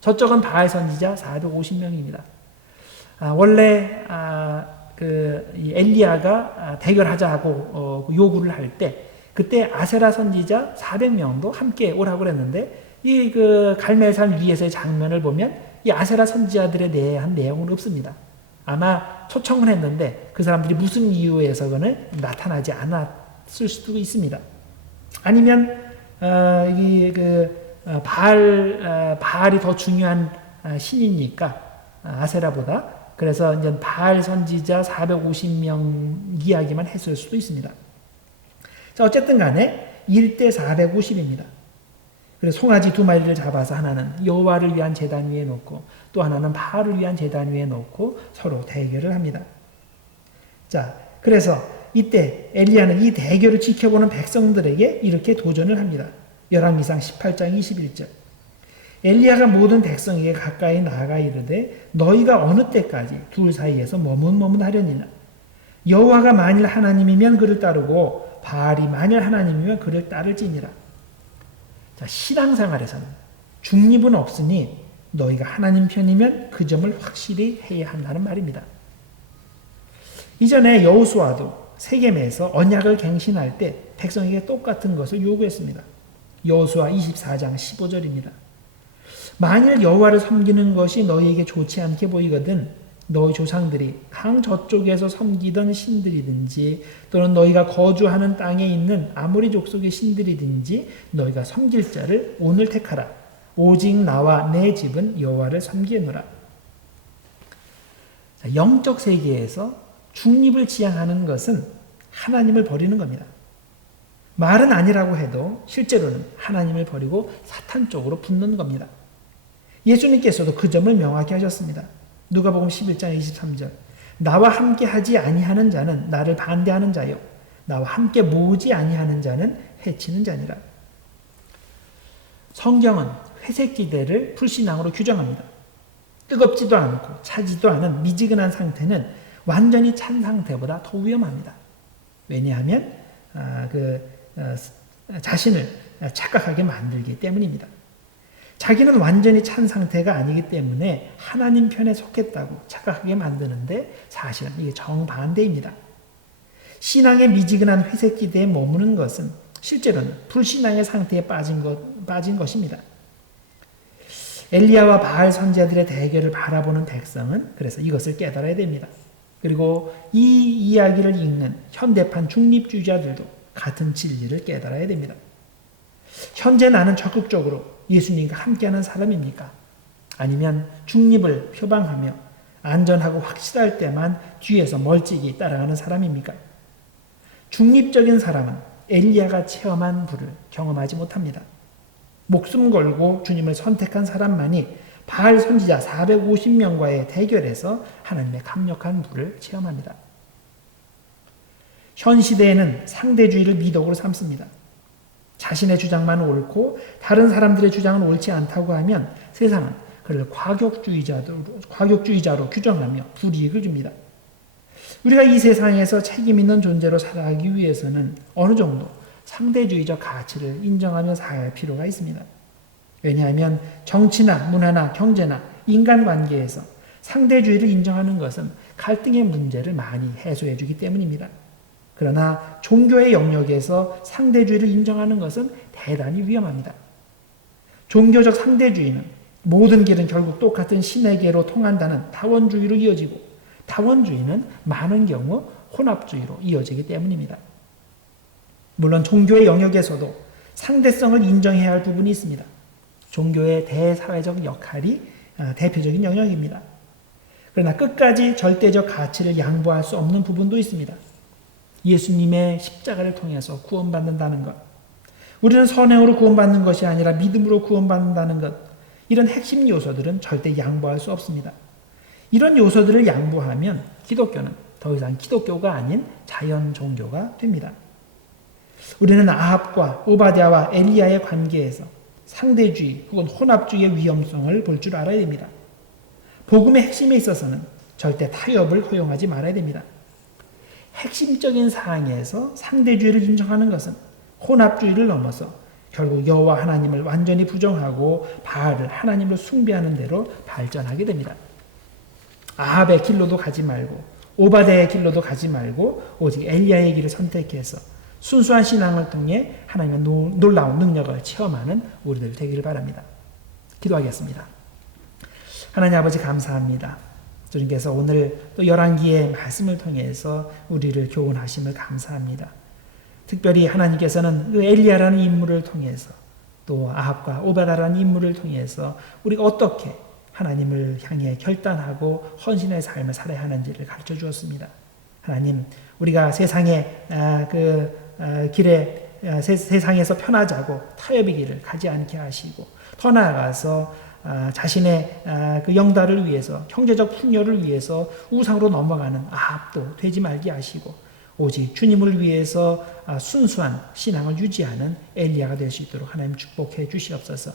저쪽은 바알 선지자 450명입니다. 원래 이 엘리야가 대결하자고 요구를 할 때, 그때 아세라 선지자 400명도 함께 오라고 그랬는데, 이 갈멜산 위에서의 장면을 보면 이 아세라 선지자들에 대한 내용은 없습니다. 아마 초청을 했는데 그 사람들이 무슨 이유에서는 나타나지 않았을 수도 있습니다. 아니면 바알이 더 중요한 신이니까 아세라보다, 그래서 이제 바알 선지자 450명 이야기만 했을 수도 있습니다. 자, 어쨌든 간에 1대 450입니다. 그래서 송아지 2마리를 잡아서 하나는 여호와를 위한 제단 위에 놓고 또 하나는 바알을 위한 제단 위에 놓고 서로 대결을 합니다. 자, 그래서 이때 엘리야는 이 대결을 지켜보는 백성들에게 이렇게 도전을 합니다. 열왕기상 18장 21절. 엘리야가 모든 백성에게 가까이 나아가 이르되 너희가 어느 때까지 둘 사이에서 머문머문하려니나. 여호와가 만일 하나님이면 그를 따르고 바알이 만일 하나님이면 그를 따를지니라. 자, 신앙생활에서는 중립은 없으니 너희가 하나님 편이면 그 점을 확실히 해야 한다는 말입니다. 이전에 여호수아도 세겜에서 언약을 갱신할 때 백성에게 똑같은 것을 요구했습니다. 여호수아 24장 15절입니다. 만일 여호와를 섬기는 것이 너희에게 좋지 않게 보이거든 너희 조상들이 강 저쪽에서 섬기던 신들이든지 또는 너희가 거주하는 땅에 있는 아모리 족속의 신들이든지 너희가 섬길 자를 오늘 택하라. 오직 나와 내 집은 여호와를 섬기노라. 영적 세계에서 중립을 지향하는 것은 하나님을 버리는 겁니다. 말은 아니라고 해도 실제로는 하나님을 버리고 사탄 쪽으로 붙는 겁니다. 예수님께서도 그 점을 명확히 하셨습니다. 누가복음 11장 23절. 나와 함께 하지 아니하는 자는 나를 반대하는 자요 나와 함께 모으지 아니하는 자는 해치는 자니라. 성경은 회색지대를 불신앙으로 규정합니다. 뜨겁지도 않고 차지도 않은 미지근한 상태는 완전히 찬 상태보다 더 위험합니다. 왜냐하면 자신을 착각하게 만들기 때문입니다. 자기는 완전히 찬 상태가 아니기 때문에 하나님 편에 속했다고 착각하게 만드는데 사실은 이게 정반대입니다. 신앙의 미지근한 회색지대에 머무는 것은 실제로는 불신앙의 상태에 빠진 것입니다. 엘리야와 바알 선지자들의 대결을 바라보는 백성은 그래서 이것을 깨달아야 됩니다. 그리고 이 이야기를 읽는 현대판 중립주의자들도 같은 진리를 깨달아야 됩니다. 현재 나는 적극적으로 예수님과 함께하는 사람입니까? 아니면 중립을 표방하며 안전하고 확실할 때만 뒤에서 멀찍이 따라가는 사람입니까? 중립적인 사람은 엘리야가 체험한 불을 경험하지 못합니다. 목숨 걸고 주님을 선택한 사람만이 바알 선지자 450명과의 대결에서 하나님의 강력한 불을 체험합니다. 현 시대에는 상대주의를 미덕으로 삼습니다. 자신의 주장만 옳고 다른 사람들의 주장은 옳지 않다고 하면 세상은 그를 과격주의자로 규정하며 불이익을 줍니다. 우리가 이 세상에서 책임 있는 존재로 살아가기 위해서는 어느 정도 상대주의적 가치를 인정하며 살아갈 필요가 있습니다. 왜냐하면 정치나 문화나 경제나 인간관계에서 상대주의를 인정하는 것은 갈등의 문제를 많이 해소해 주기 때문입니다. 그러나 종교의 영역에서 상대주의를 인정하는 것은 대단히 위험합니다. 종교적 상대주의는 모든 길은 결국 똑같은 신에게로 통한다는 다원주의로 이어지고, 다원주의는 많은 경우 혼합주의로 이어지기 때문입니다. 물론 종교의 영역에서도 상대성을 인정해야 할 부분이 있습니다. 종교의 대사회적 역할이 대표적인 영역입니다. 그러나 끝까지 절대적 가치를 양보할 수 없는 부분도 있습니다. 예수님의 십자가를 통해서 구원받는다는 것, 우리는 선행으로 구원받는 것이 아니라 믿음으로 구원받는다는 것, 이런 핵심 요소들은 절대 양보할 수 없습니다. 이런 요소들을 양보하면 기독교는 더 이상 기독교가 아닌 자연 종교가 됩니다. 우리는 아합과 오바댜와 엘리야의 관계에서 상대주의 혹은 혼합주의의 위험성을 볼 줄 알아야 됩니다. 복음의 핵심에 있어서는 절대 타협을 허용하지 말아야 됩니다. 핵심적인 사항에서 상대주의를 인정하는 것은 혼합주의를 넘어서 결국 여호와 하나님을 완전히 부정하고 바알을 하나님으로 숭배하는 대로 발전하게 됩니다. 아합의 길로도 가지 말고 오바댜의 길로도 가지 말고 오직 엘리야의 길을 선택해서 순수한 신앙을 통해 하나님의 놀라운 능력을 체험하는 우리들 되기를 바랍니다. 기도하겠습니다. 하나님 아버지 감사합니다. 주님께서 오늘 또 열왕기의 말씀을 통해서 우리를 교훈하심을 감사합니다. 특별히 하나님께서는 그 엘리야라는 인물을 통해서 또 아합과 오바댜라는 인물을 통해서 우리가 어떻게 하나님을 향해 결단하고 헌신의 삶을 살아야 하는지를 가르쳐 주었습니다. 하나님, 우리가 세상의 길에 세상에서 편하자고 타협의 길을 가지 않게 하시고 더 나아가서 자신의 그 영달을 위해서 경제적 풍요를 위해서 우상으로 넘어가는 아합도 되지 말게 하시고 오직 주님을 위해서 순수한 신앙을 유지하는 엘리야가 될 수 있도록 하나님 축복해 주시옵소서.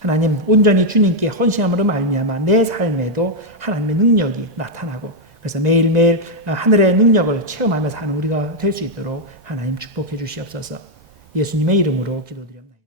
하나님, 온전히 주님께 헌신함으로 말미암아 내 삶에도 하나님의 능력이 나타나고 그래서 매일매일 하늘의 능력을 체험하며 사는 우리가 될 수 있도록 하나님 축복해 주시옵소서. 예수님의 이름으로 기도드립니다.